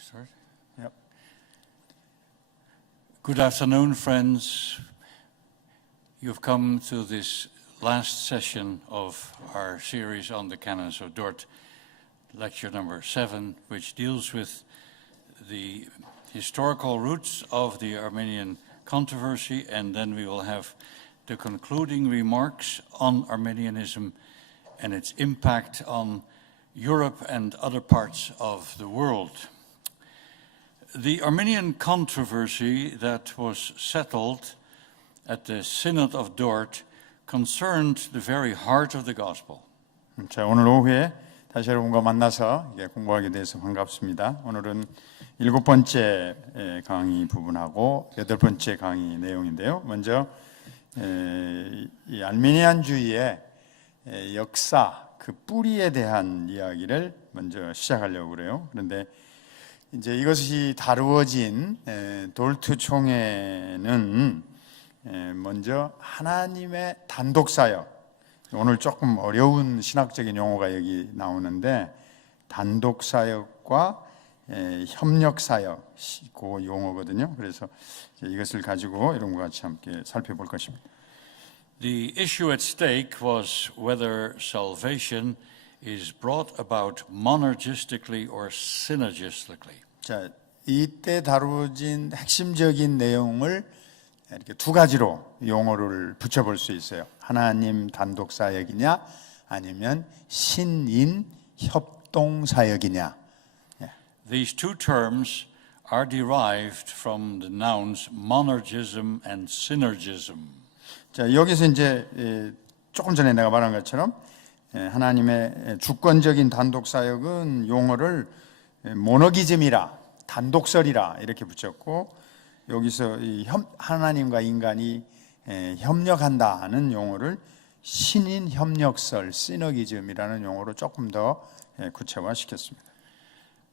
start? Yep. Good afternoon, friends. You've come to this last session of our series on the Canons of Dort, lecture number 7, which deals with the historical roots of the Arminian controversy, and then we will have the concluding remarks on Arminianism and its impact on Europe and other parts of the world. The Arminian controversy that was settled at the Synod of Dort concerned the very heart of the gospel. 자, 오늘 오후에 다시 여러분과 만나서 공부하게 돼서 반갑습니다. 오늘은 7번째 강의 부분하고 8번째 강의 내용인데요. 먼저 이 알미니안주의의 역사, 그 뿌리에 대한 이야기를 먼저 시작하려고 그래요. 그런데 이제 이것이 다루어진 돌트 총회는 먼저 하나님의 단독 사역, 오늘 조금 어려운 신학적인 용어가 여기 나오는데 단독 사역과 협력 사역, 그 용어거든요. 그래서 이것을 가지고 여러분과 같이 함께 살펴볼 것입니다. The issue at stake was whether salvation is brought about monergistically or synergistically. 자, 이때 다루어진 핵심적인 내용을 이렇게 두 가지로 용어를 붙여볼 수 있어요. 하나님 단독 사역이냐, 아니면 신인 협동 사역이냐. These two terms are derived from the nouns monergism and synergism. 자, 여기서 이제 조금 전에 내가 말한 것처럼 하나님의 주권적인 단독 사역은 용어를 모노기즘이라, 단독설이라 이렇게 붙였고, 여기서 이 하나님과 인간이 협력한다는 용어를 신인 협력설, 시너기즘이라는 용어로 조금 더 구체화시켰습니다.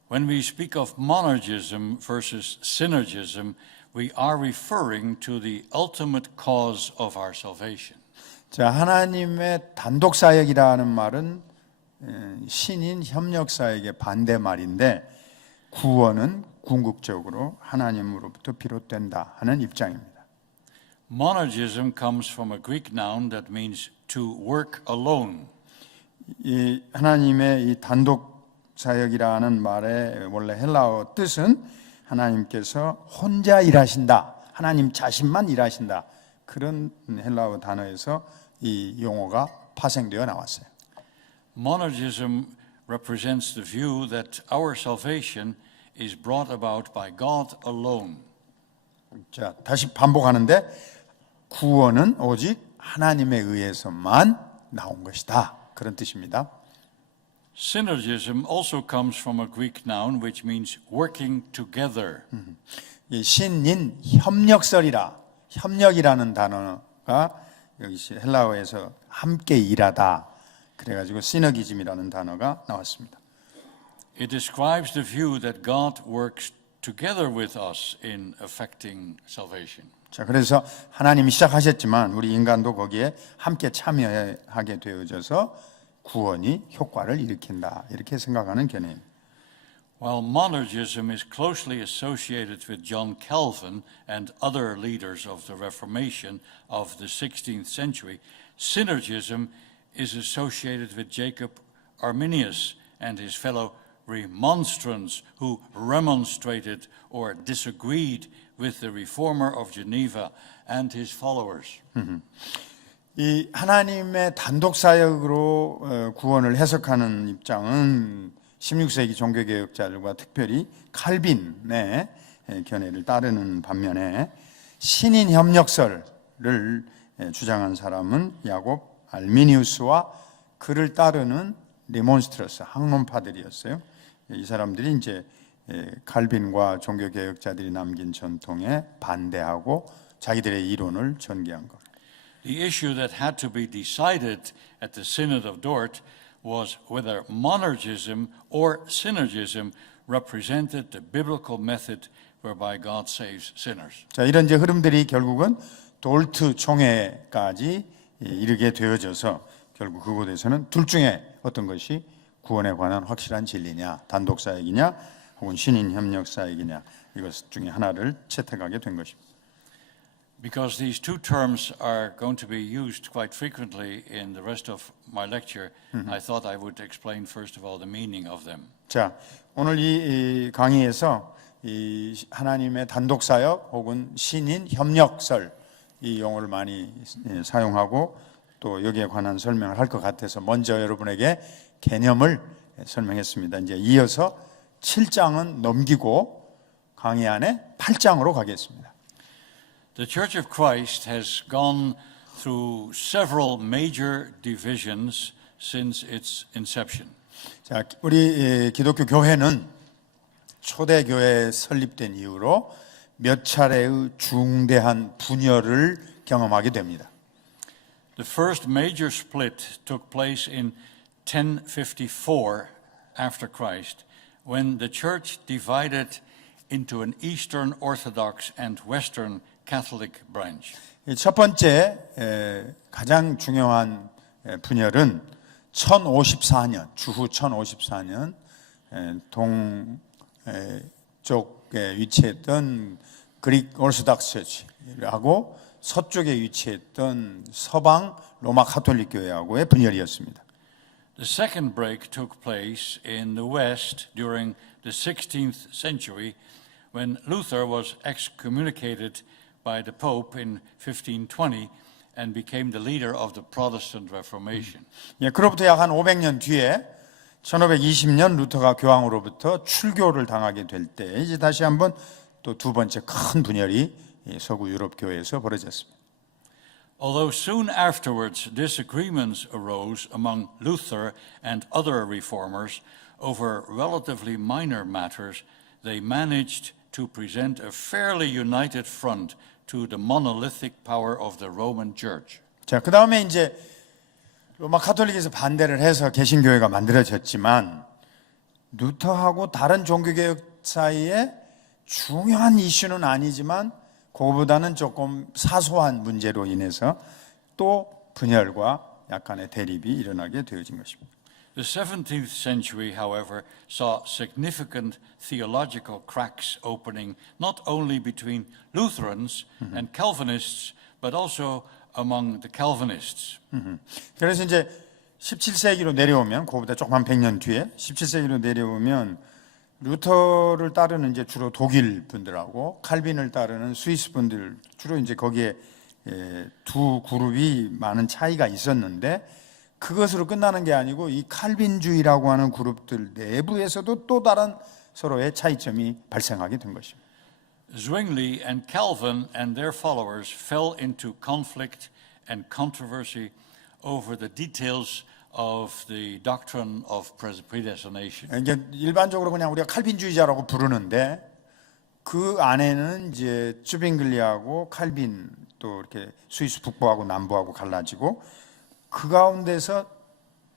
When we speak of monergism versus synergism, we are referring to the ultimate cause of our salvation. 자, 하나님의 단독 사역이라는 말은 신인 협력 사역의 반대말인데, 구원은 궁극적으로 하나님으로부터 비롯된다 하는 입장입니다. Monergism comes from a Greek noun that means to work alone. 이 하나님의 이 단독 사역이라는 말의 원래 헬라어 뜻은 하나님께서 혼자 일하신다, 하나님 자신만 일하신다, 그런 헬라어 단어에서 이 용어가 파생되어 나왔어요. Monergism represents the view that our salvation is brought about by God alone. 자, 다시 반복하는데 구원은 오직 하나님에 의해서만 나온 것이다, 그런 뜻입니다. Synergism also comes from a Greek noun which means working together. 이 신인 협력설이라, 협력이라는 단어가 여기 헬라어에서 함께 일하다, 그래가지고 시너기즘이라는 단어가 나왔습니다. It describes the view that God works together with us in effecting salvation. 자, 그래서 하나님이 시작하셨지만 우리 인간도 거기에 함께 참여하게 되어져서 구원이 효과를 일으킨다, 이렇게 생각하는 개념입니다. While monergism is closely associated with John Calvin and other leaders of the Reformation of the 16th century, synergism is associated with Jacob Arminius and his fellow remonstrants who remonstrated or disagreed with the reformer of Geneva and his followers. 이 하나님의 단독 사역으로 구원을 해석하는 입장은 16세기 종교개혁자들과 특별히 칼빈의 견해를 따르는 반면에 신인 협력설을 주장한 사람은 야곱 알미니우스와 그를 따르는 리몬스트러스, 학론파들이었어요. 이 사람들이 이제 칼빈과 종교개혁자들이 남긴 전통에 반대하고 자기들의 이론을 전개한 것. The issue that had to be decided at the Synod of Dort was whether monergism or synergism represented the biblical method whereby God saves sinners. 자, 이런 이제 흐름들이 결국은 돌트 총회까지 이르게 되어져서 결국 그곳에서는 둘 중에 어떤 것이 구원에 관한 확실한 진리냐, 단독 사역이냐, 혹은 신인 협력사역이냐 이것 중에 하나를 채택하게 된 것입니다. Because these two terms are going to be used quite frequently in the rest of my lecture, I thought I would explain first of all the meaning of them. 자, 오늘 이 강의에서 이 하나님의 단독 사역 혹은 신인 협력설 이 용어를 많이 사용하고 또 여기에 관한 설명을 할 것 같아서 먼저 여러분에게 개념을 설명했습니다. 이제 이어서 7장은 넘기고 강의 안에 8장으로 가겠습니다. The Church of Christ has gone through several major divisions since its inception. 자, 우리 기독교 교회는 초대교회 설립된 이후로 몇 차례의 중대한 분열을 경험하게 됩니다. The first major split took place in 1054 after Christ, when the church divided into an Eastern Orthodox and Western Catholic branch. 첫 번째 가장 중요한 분열은 1054년, 주후 1054년 동쪽에 위치했던 그릭 오르소닥스 처치하고 서쪽에 위치했던 서방 로마 가톨릭 교회하고의 분열이었습니다. The second break took place in the West during the 16th century when Luther was excommunicated by the Pope in 1520 and became the leader of the Protestant Reformation. 예, 그로부터 약 한 500년 뒤에 1520년 루터가 교황으로부터 출교를 당하게 될 때 이제 다시 한번 또 두 번째 큰 분열이 서구 유럽 교회에서 벌어졌습니다. Although soon afterwards disagreements arose among Luther and other reformers over relatively minor matters, they managed to present a fairly united front to the monolithic power of the Roman Church. 자, 그 다음에 이제 로마 가톨릭에서 반대를 해서 개신교회가 만들어졌지만 루터하고 다른 종교개혁 사이에 중요한 이슈는 아니지만 그거보다는 조금 사소한 문제로 인해서 또 분열과 약간의 대립이 일어나게 되어진 것입니다. The 17th century, however, saw significant theological cracks opening not only between Lutherans and Calvinists, but also among the Calvinists. 그래서 이제 17세기로 내려오면 그거보다 조금 한 100년 뒤에 17세기로 내려오면 루터를 따르는 이제 주로 독일 분들하고 칼빈을 따르는 스위스 분들 주로 이제 거기에 두 그룹이 많은 차이가 있었는데 그것으로 끝나는 게 아니고 이 칼빈주의라고 하는 그룹들 내부에서도 또 다른 서로의 차이점이 발생하게 된 것입니다. Zwingli and Calvin and their followers fell into conflict and controversy over the details of the doctrine of predestination. 이게 일반적으로 그냥 우리가 칼빈주의자라고 부르는데 그 안에는 이제 쯔빙글리하고 칼빈 또 이렇게 스위스 북부하고 남부하고 갈라지고 그 가운데서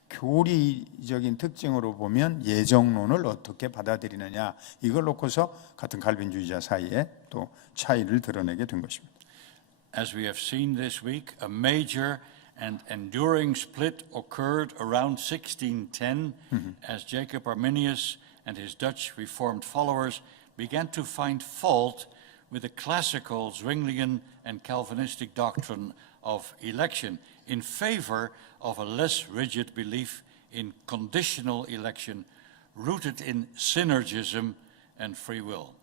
교리적인 특징으로 보면 예정론을 어떻게 받아들이느냐 이걸 놓고서 같은 칼빈주의자 사이에 또 차이를 드러내게 된 것입니다. As we have seen this week, a major and enduring split occurred around 1610 as Jacob Arminius and his Dutch Reformed followers began to find fault with the classical Zwinglian and Calvinistic doctrine of election in favor of a less rigid belief in conditional election rooted in synergism and free will.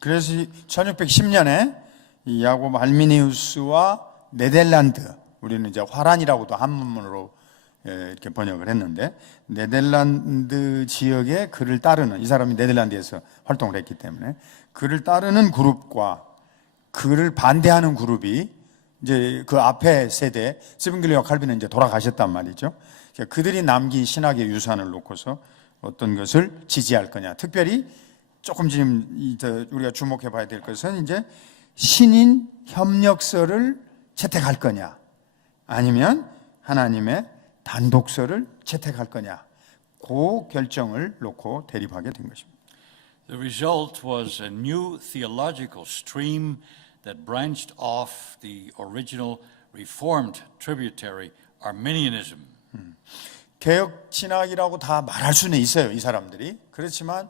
그래서 1610년에 이 야곱 알미니우스와 네덜란드 우리는 이제 화란이라고도 한문으로 이렇게 번역을 했는데 네덜란드 지역의 그를 따르는 이 사람이 네덜란드에서 활동을 했기 때문에 그를 따르는 그룹과 그를 반대하는 그룹이 이제 그 앞에 세대 스빙글리와 칼빈은 이제 돌아가셨단 말이죠. 그들이 남긴 신학의 유산을 놓고서 어떤 것을 지지할 거냐. 특별히 조금 지금 우리가 주목해 봐야 될 것은 이제 신인 협력서를 채택할 거냐, 아니면 하나님의 단독서를 채택할 거냐. 그 결정을 놓고 대립하게 된 것입니다. The result was a new theological stream that branched off the original Reformed tributary Arminianism. 개혁 신학이라고 다 말할 수는 있어요, 이 사람들이. 그렇지만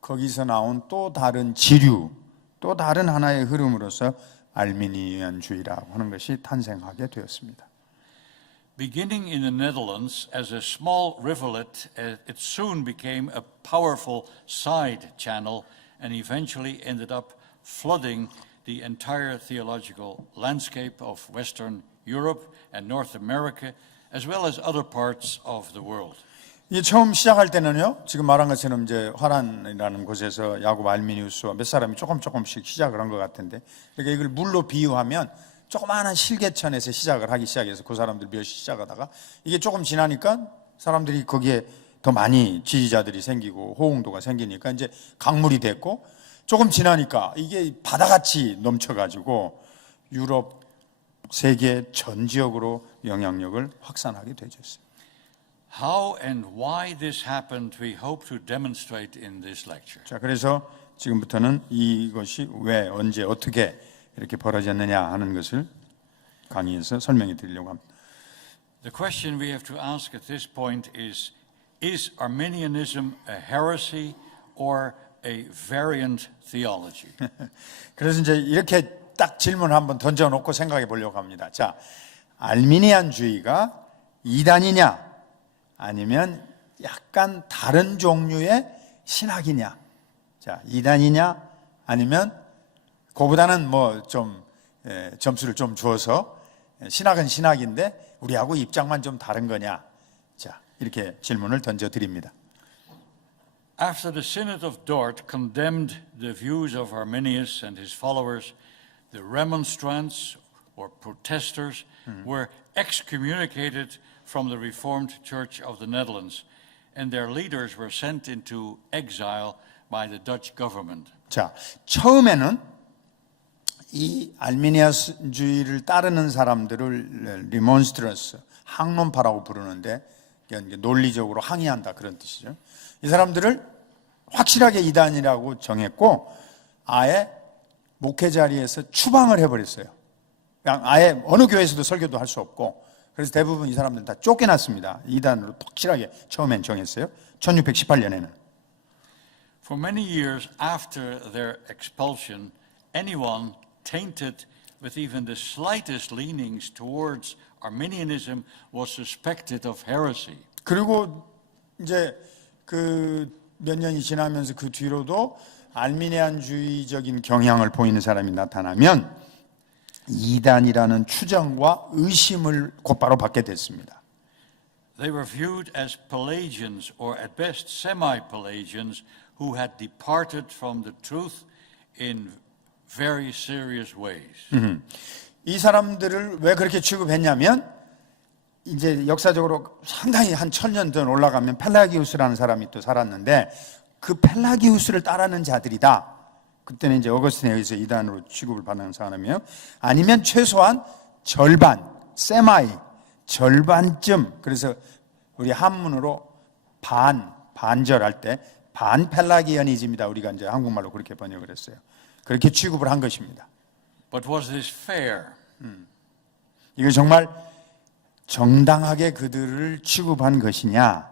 거기서 나온 또 다른 지류, 또 다른 하나의 흐름으로서 알미니안주의라고 하는 것이 탄생하게 되었습니다. Beginning in the Netherlands as a small rivulet, it soon became a powerful side channel and eventually ended up flooding the entire theological landscape of Western Europe and North America, as well as other parts of the world. 이게 처음 시작할 때는요, 지금 말한 것처럼 이제 화란이라는 곳에서 야곱 알미니우스와 몇 사람이 조금씩 시작을 한 것 같은데, 그러니까 이걸 물로 비유하면 조그마한 실개천에서 시작을 하기 시작해서 그 사람들 몇이 시작하다가 이게 조금 지나니까 사람들이 거기에 더 많이 지지자들이 생기고 호응도가 생기니까 이제 강물이 됐고, 조금 지나니까 이게 바다같이 넘쳐가지고 유럽, 세계 전 지역으로 영향력을 확산하게 되었어요. How and why this happened, we hope to demonstrate in this lecture. 자, 그래서 지금부터는 이것이 왜, 언제, 어떻게 이렇게 벌어졌느냐 하는 것을 강의에서 설명해 드리려고 합니다. The question we have to ask at this point is Arminianism a heresy or a variant theology? 그래서 이제 이렇게 딱 질문을 한번 던져놓고 생각해 보려고 합니다. 자, 알미니안주의가 이단이냐 아니면 약간 다른 종류의 신학이냐? 자, 이단이냐 아니면 그보다는 뭐 좀 점수를 좀 주어서 신학은 신학인데 우리하고 입장만 좀 다른 거냐? 자, 이렇게 질문을 던져 드립니다. After the Synod of Dort condemned the views of Arminius and his followers, the remonstrants or protesters were excommunicated from the Reformed Church of the Netherlands, and their leaders were sent into exile by the Dutch government. 자, 처음에는 이 알미니아주의를 따르는 사람들을 리몬스트런스, 항론파라고 부르는데 논리적으로 항의한다 그런 뜻이죠. 이 사람들을 확실하게 이단이라고 정했고 아예 목회 자리에서 추방을 해버렸어요. 그냥 아예 어느 교회에서도 설교도 할 수 없고, 그래서 대부분 이 사람들은 다 쫓겨났습니다. 이단으로 확실하게 처음엔 정했어요. 1618년에는. For many years after their expulsion, anyone tainted with even the slightest leanings towards Arminianism was suspected of heresy. 그리고 이제 그 몇 년이 지나면서 그 뒤로도 알미니안주의적인 경향을 보이는 사람이 나타나면 이단이라는 추정과 의심을 곧바로 받게 됐습니다. They were viewed as Pelagians or at best semi-Pelagians who had departed from the truth in very serious ways. 이 사람들을 왜 그렇게 취급했냐면 이제 역사적으로 상당히 한 1000년 전 올라가면 펠라기우스라는 사람이 또 살았는데 그 펠라기우스를 따르는 자들이다. 그때는 이제 어거스틴에 의해서 이단으로 취급을 받는 사람이에요. 아니면 최소한 절반, 세마이, 절반쯤, 그래서 우리 한문으로 반절할 때 반펠라기아니즘이다. 우리가 이제 한국말로 그렇게 번역을 했어요. 그렇게 취급을 한 것입니다. But was this fair? 이거 정말 정당하게 그들을 취급한 것이냐?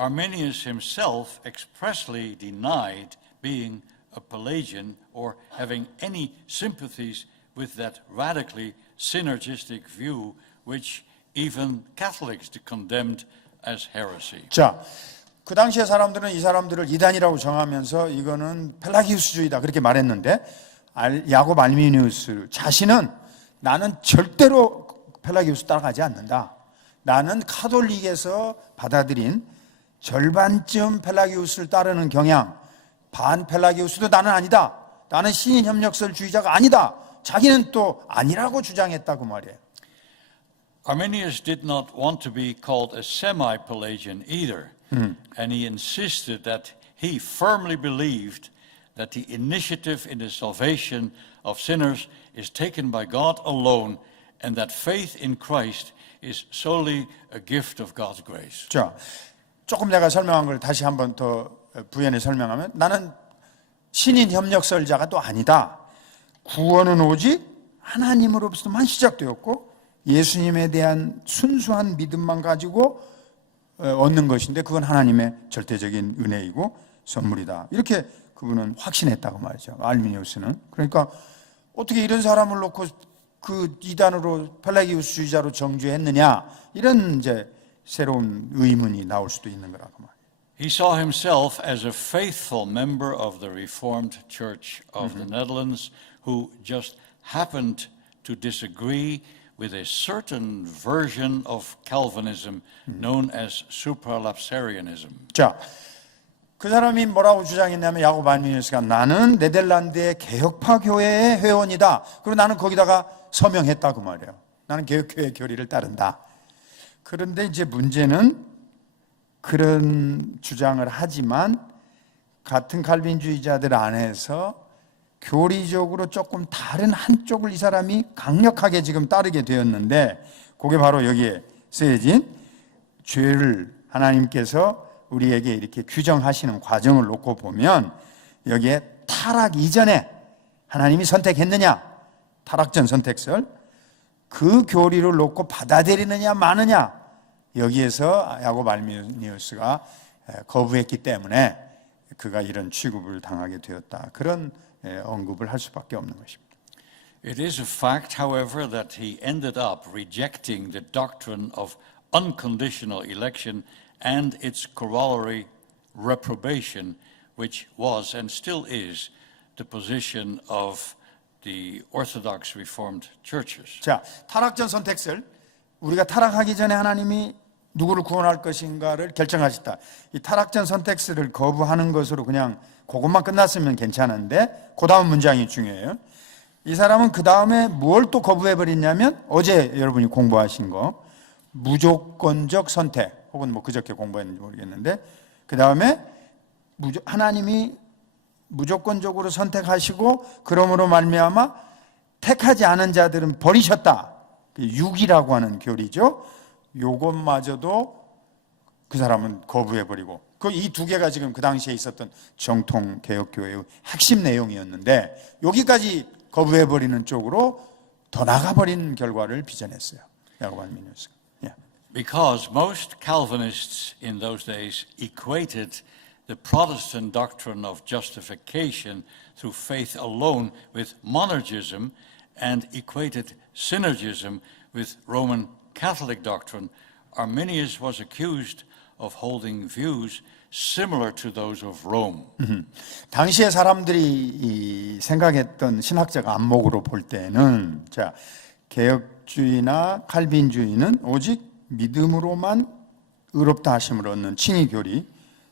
Arminius himself expressly denied being a Pelagian or having any sympathies with that radically synergistic view which even Catholics condemned as heresy. 자, 그 당시에 사람들은 이 사람들을 이단이라고 정하면서 이거는 펠라기우스주의다 그렇게 말했는데 야곱 알미니우스 자신은 나는 절대로 펠라기우스 따라가지 않는다. 나는 카톨릭에서 받아들인 절반쯤 펠라기우스를 따르는 경향, 반 펠라기우스도 나는 아니다. 나는 신인 협력설주의자가 아니다. 자기는 또 아니라고 주장했다고 말이에요. Arminius did not want to be called a semi-Pelagian either, and he insisted that he firmly believed that the initiative in the salvation of sinners is taken by God alone, and that faith in Christ is solely a gift of God's grace. 자, 조금 내가 설명한 걸 다시 한번 더 부연해 설명하면 나는 신인 협력설자가 또 아니다. 구원은 오직 하나님으로부터만 시작되었고 예수님에 대한 순수한 믿음만 가지고 얻는 것인데 그건 하나님의 절대적인 은혜이고 선물이다. 이렇게 그분은 확신했다고 말이죠. 알미니우스는. 그러니까 어떻게 이런 사람을 놓고 그 이단으로 펠라기우스주의자로 정죄했느냐, 이런 이제 새로운 의문이 나올 수도 있는 거라고 말이에요. He saw himself as a faithful member of the Reformed Church of the Netherlands who just happened to disagree with a certain version of Calvinism known as supralapsarianism. 자, 그 사람이 뭐라고 주장했냐면 야곱 알미니우스가 나는 네덜란드의 개혁파 교회의 회원이다. 그리고 나는 거기다가 서명했다 그 말이에요. 나는 개혁교회의 교리를 따른다. 그런데 이제 문제는 그런 주장을 하지만 같은 칼빈주의자들 안에서 교리적으로 조금 다른 한쪽을 이 사람이 강력하게 지금 따르게 되었는데, 그게 바로 여기에 쓰여진 죄를 하나님께서 우리에게 이렇게 규정하시는 과정을 놓고 보면 여기에 타락 이전에 하나님이 선택했느냐, 타락전 선택설, 그 교리를 놓고 받아들이느냐 마느냐, 여기에서 야곱 알미니우스가 거부했기 때문에 그가 이런 취급을 당하게 되었다. 그런 언급을 할 수밖에 없는 것입니다. It is a fact, however, that he ended up rejecting the doctrine of unconditional election and its corollary reprobation, which was and still is the position of the Orthodox Reformed churches. 자, 타락전 선택설, 우리가 타락하기 전에 하나님이 누구를 구원할 것인가를 결정하셨다. 이 타락전 선택설을 거부하는 것으로 그냥 그것만 끝났으면 괜찮은데 그 다음 문장이 중요해요. 이 사람은 그 다음에 뭘 또 거부해버렸냐면 어제 여러분이 공부하신 거 무조건적 선택, 혹은 뭐 그저께 공부했는지 모르겠는데, 그 다음에 하나님이 무조건적으로 선택하시고 그러므로 말미암아 택하지 않은 자들은 버리셨다. 육이라고 하는 교리죠. 요것마저도 그 사람은 거부해버리고, 그 이 두 개가 지금 그 당시에 있었던 정통 개혁교회의 핵심 내용이었는데 여기까지 거부해버리는 쪽으로 더 나가버린 결과를 빚어냈어요. 야곱 알미니우스가. Because most Calvinists in those days equated the Protestant doctrine of justification through faith alone with monergism and equated synergism with Roman Catholic doctrine, Arminius was accused of holding views similar to those of Rome. 당시에 사람들이 생각했던 신학적 안목으로 볼 때는, 자, 개혁주의나 칼빈주의는 오직 믿음으로만 의롭다 하심을 얻는 칭의 교리,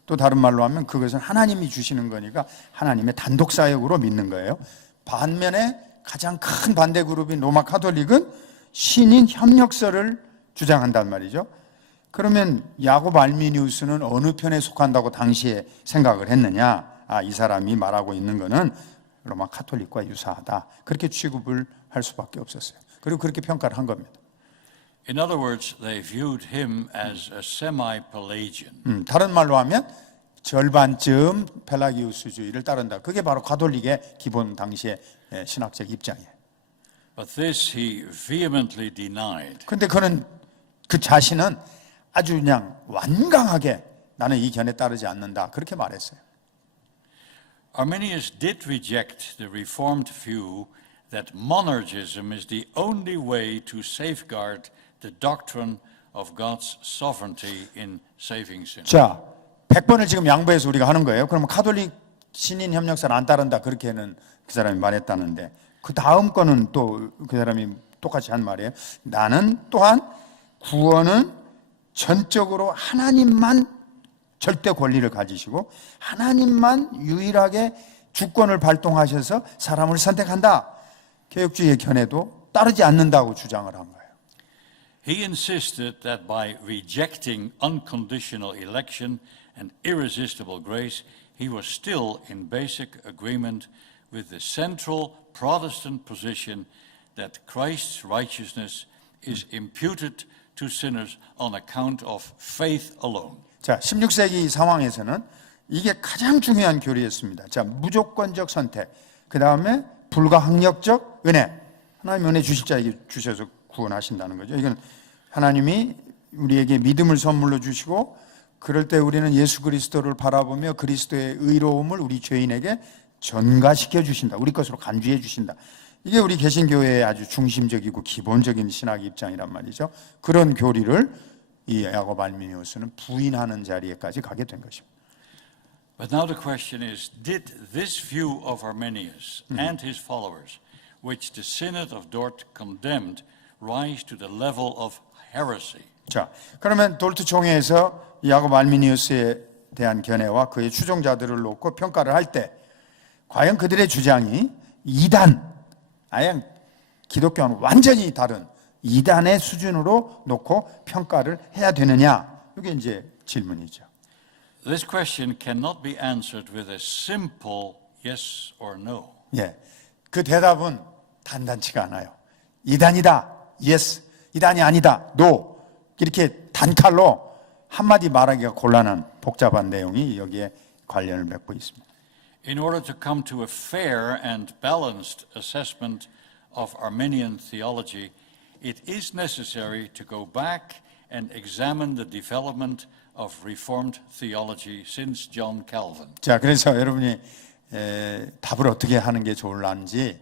또 다른 말로 하면 그것은 하나님이 주시는 거니까 하나님의 단독 사역으로 믿는 거예요. 반면에 가장 큰 반대 그룹인 로마 가톨릭은 신인 협력설을 주장한단 말이죠. 그러면 야곱 알미니우스는 어느 편에 속한다고 당시에 생각을 했느냐? 아, 이 사람이 말하고 있는 거는 로마 가톨릭과 유사하다. 그렇게 취급을 할 수밖에 없었어요. 그리고 그렇게 평가를 한 겁니다. In other words, they viewed him as a semi-Pelagian. 다른 말로 하면 절반쯤 펠라기우스주의를 따른다. 그게 바로 가톨릭의 기본 당시의 신학적 입장이에요. But this he vehemently denied. 그런데 그는 그 자신은 아주 그냥 완강하게 나는 이 견해 따르지 않는다. 그렇게 말했어요. Arminius did reject the Reformed view that monergism is the only way to safeguard the doctrine of God's sovereignty in saving sinners. 자, 100번을 지금 양보해서 우리가 하는 거예요. 그러면 가톨릭 신인 협력사를 안 따른다. 그렇게는 그 사람이 말했다는데, 그 다음 거는 또 그 사람이 똑같이 한 말이에요. 나는 또한 구원은 전적으로 하나님만 절대 권리를 가지시고 하나님만 유일하게 주권을 발동하셔서 사람을 선택한다. 개혁주의의 견해도 따르지 않는다고 주장을 한 거예요. He insisted that by rejecting unconditional election and irresistible grace, he was still in basic agreement with the central Protestant position that Christ's righteousness is imputed to sinners on account of faith alone. 자, 16세기 상황에서는 이게 가장 중요한 교리였습니다. 자, 무조건적 선택, 그 다음에 불가항력적 은혜. 하나님 은혜 주실 자에게 주셔서 구원하신다는 거죠. 이건 하나님이 우리에게 믿음을 선물로 주시고 그럴 때 우리는 예수 그리스도를 바라보며 그리스도의 의로움을 우리 죄인에게 전가시켜 주신다. 우리 것으로 간주해 주신다. 이게 우리 개신교회의 아주 중심적이고 기본적인 신학 입장이란 말이죠. 그런 교리를 이 야고보 알미니우스는 부인하는 자리에까지 가게 된 것입니다. But now the question is, did this view of Arminius and his followers, which the Synod of Dort condemned, rise to the level of heresy? 자, 그러면 돌트 총회에서 야고보 알미니우스에 대한 견해와 그의 추종자들을 놓고 평가를 할 때 과연 그들의 주장이 이단, 아예 기독교와는 완전히 다른 이단의 수준으로 놓고 평가를 해야 되느냐? 이게 이제 질문이죠. This question cannot be answered with a simple yes or no. 예, 그 대답은 단단치가 않아요. 이단이다, yes. 이단이 아니다, no. 이렇게 단칼로 한마디 말하기가 곤란한 복잡한 내용이 여기에 관련을 맺고 있습니다. In order to come to a fair and balanced assessment of Arminian theology, it is necessary to go back and examine the development of Reformed theology since John Calvin. 자, 그래서 여러분이 답을 어떻게 하는 게 좋을런지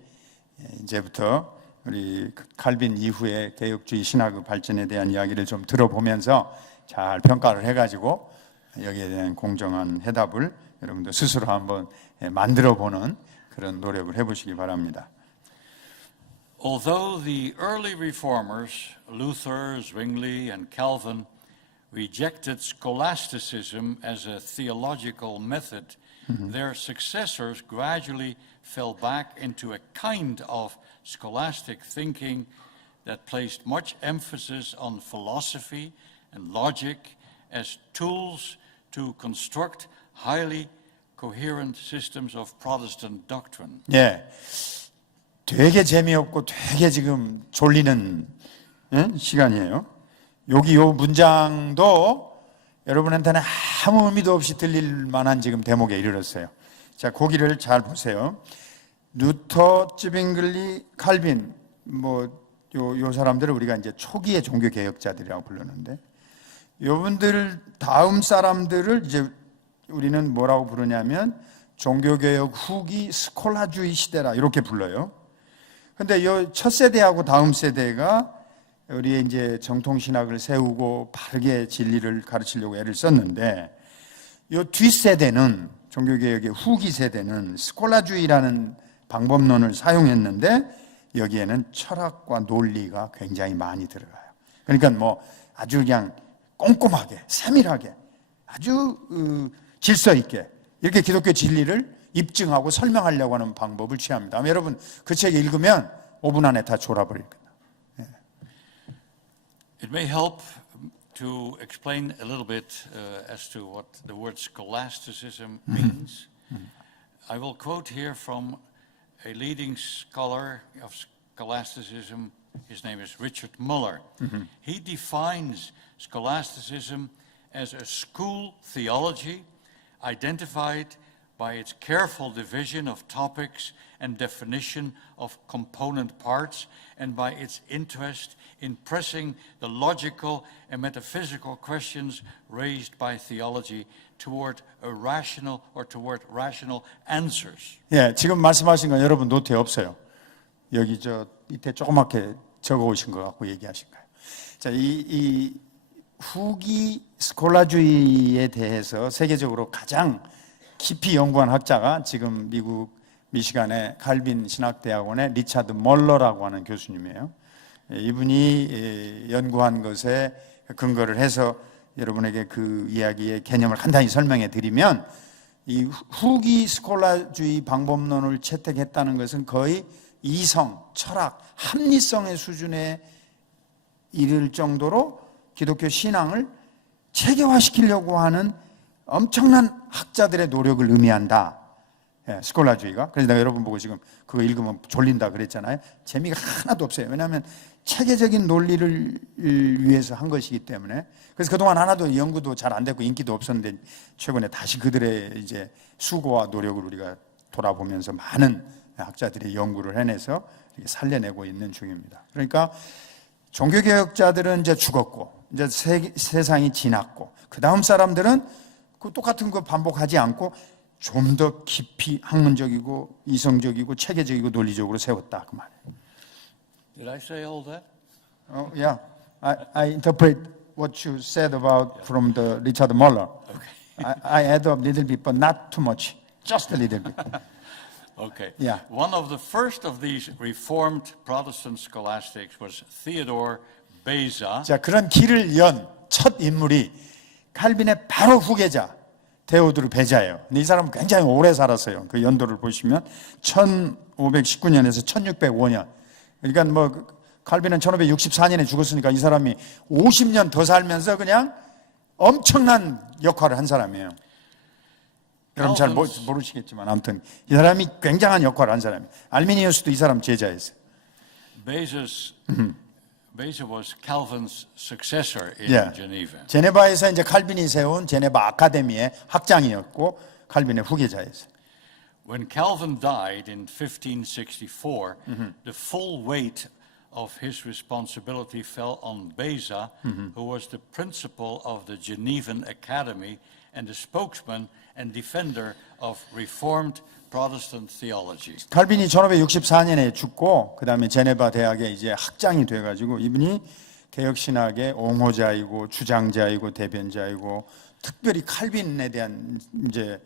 이제부터 우리 칼빈 이후의 개혁주의 신학의 발전에 대한 이야기를 좀 들어보면서 잘 평가를 해가지고 여기에 대한 공정한 해답을 여러분들 스스로 한번 만들어보는 그런 노력을 해보시기 바랍니다. Although the early reformers, Luther, Zwingli, and Calvin, rejected scholasticism as a theological method, their successors gradually fell back into a kind of scholastic thinking that placed much emphasis on philosophy and logic as tools to construct highly coherent systems of Protestant doctrine. 예, 되게 재미없고 되게 지금 졸리는 시간이에요. 여기 요 문장도 여러분한테는 아무 의미도 없이 들릴 만한 지금 대목에 이르렀어요. 자, 거기를 잘 보세요. 루터, 쯔빙글리, 칼빈, 요 사람들을 우리가 이제 초기의 종교 개혁자들이라고 부르는데, 요분들 다음 사람들을 이제 우리는 뭐라고 부르냐면 종교개혁 후기 스콜라주의 시대라 이렇게 불러요. 근데 요 첫 세대하고 다음 세대가 우리의 이제 정통신학을 세우고 바르게 진리를 가르치려고 애를 썼는데, 요 뒷세대는 종교개혁의 후기 세대는 스콜라주의라는 방법론을 사용했는데 여기에는 철학과 논리가 굉장히 많이 들어가요. 그러니까 아주 그냥 꼼꼼하게 세밀하게 아주 질서 있게 이렇게 기독교 진리를 입증하고 설명하려고 하는 방법을 취합니다. 아마 여러분 그 책 읽으면 5분 안에 다 졸아버릴 거예요. It may help to explain a little bit as to what the word scholasticism means. I will quote here from a leading scholar of scholasticism. His name is Richard Muller. He defines scholasticism as a school theology identified by its careful division of topics and definition of component parts, and by its interest in pressing the logical and metaphysical questions raised by theology toward rational answers. 예, 지금 말씀하신 건 여러분 노트에 없어요. 여기 밑에 조그맣게 적어 오신 것 같고 얘기하신 거예요. 자, 이 후기 스콜라주의에 대해서 세계적으로 가장 깊이 연구한 학자가 지금 미국 미시간의 칼빈 신학대학원의 리차드 멀러라고 하는 교수님이에요. 이분이 연구한 것에 근거를 해서 여러분에게 그 이야기의 개념을 간단히 설명해 드리면, 이 후기 스콜라주의 방법론을 채택했다는 것은 거의 이성, 철학, 합리성의 수준에 이를 정도로 기독교 신앙을 체계화시키려고 하는 엄청난 학자들의 노력을 의미한다. 예, 스콜라주의가. 그래서 내가 여러분 보고 지금 그거 읽으면 졸린다 그랬잖아요. 재미가 하나도 없어요. 왜냐하면 체계적인 논리를 위해서 한 것이기 때문에. 그래서 그동안 하나도 연구도 잘 안 됐고 인기도 없었는데 최근에 다시 그들의 이제 수고와 노력을 우리가 돌아보면서 많은 학자들이 연구를 해내서 살려내고 있는 중입니다. 그러니까 종교개혁자들은 이제 죽었고 이제 세상이 지났고 그 다음 사람들은 그 똑같은 거 반복하지 않고 좀 더 깊이 학문적이고 이성적이고 체계적이고 논리적으로 세웠다 그 말이에요. Did I say all that? Yeah, I interpret what you said about from the Richard Muller. I add up a little bit, but not too much, just a little bit. Okay. Yeah. One of the first of these Reformed Protestant scholastics was Theodore Beza. 자, 그런 길을 연 첫 인물이 칼빈의 바로 후계자 데오드르 베자예요. 이 사람은 굉장히 오래 살았어요. 그 연도를 보시면 1519년에서 1605년. 그러니까 뭐 칼빈은 1564년에 죽었으니까 이 사람이 50년 더 살면서 그냥 엄청난 역할을 한 사람이에요. 여러분 잘 모르시겠지만 아무튼 이 사람이 굉장한 역할을 한 사람이에요. 알미니우스도 이 사람 제자였어요. Beza was Calvin's successor in Geneva. 제네바에서 이제 칼빈이 세운 제네바 아카데미의 학장이었고 칼빈의 후계자였어요. When Calvin died in 1564, the full weight of his responsibility fell on Beza, who was the principal of the Genevan Academy and the spokesman and defender of Reformed Protestant theology. 칼빈이 1564년에 죽고 그다음에 제네바 대학에 이제 학장이 돼 가지고 이분이 개혁 신학의 옹호자이고 주장자이고 대변자이고 특별히 칼빈에 대한 이제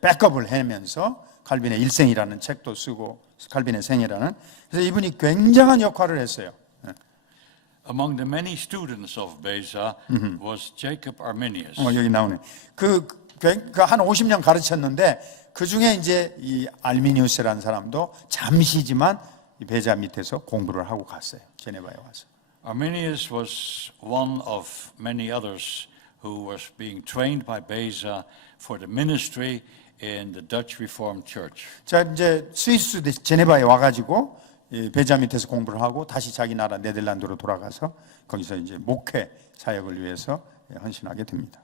백업을 하면서 칼빈의 일생이라는 책도 쓰고 칼빈의 생애라는 그래서 이분이 굉장한 역할을 했어요. Among the many students of Beza was Jacob Arminius. 여기 나오네. 한 50년 가르쳤는데 그 중에 이제 이 알미니우스라는 사람도 잠시지만 이 베자 밑에서 공부를 하고 갔어요. 제네바에 와서. Arminius was one of many others who was being trained by Beza for the ministry in the Dutch Reformed Church. 자, 이제 스위스 제네바에 와가지고 베자 밑에서 공부를 하고 다시 자기 나라 네덜란드로 돌아가서 거기서 이제 목회 사역을 위해서 헌신하게 됩니다.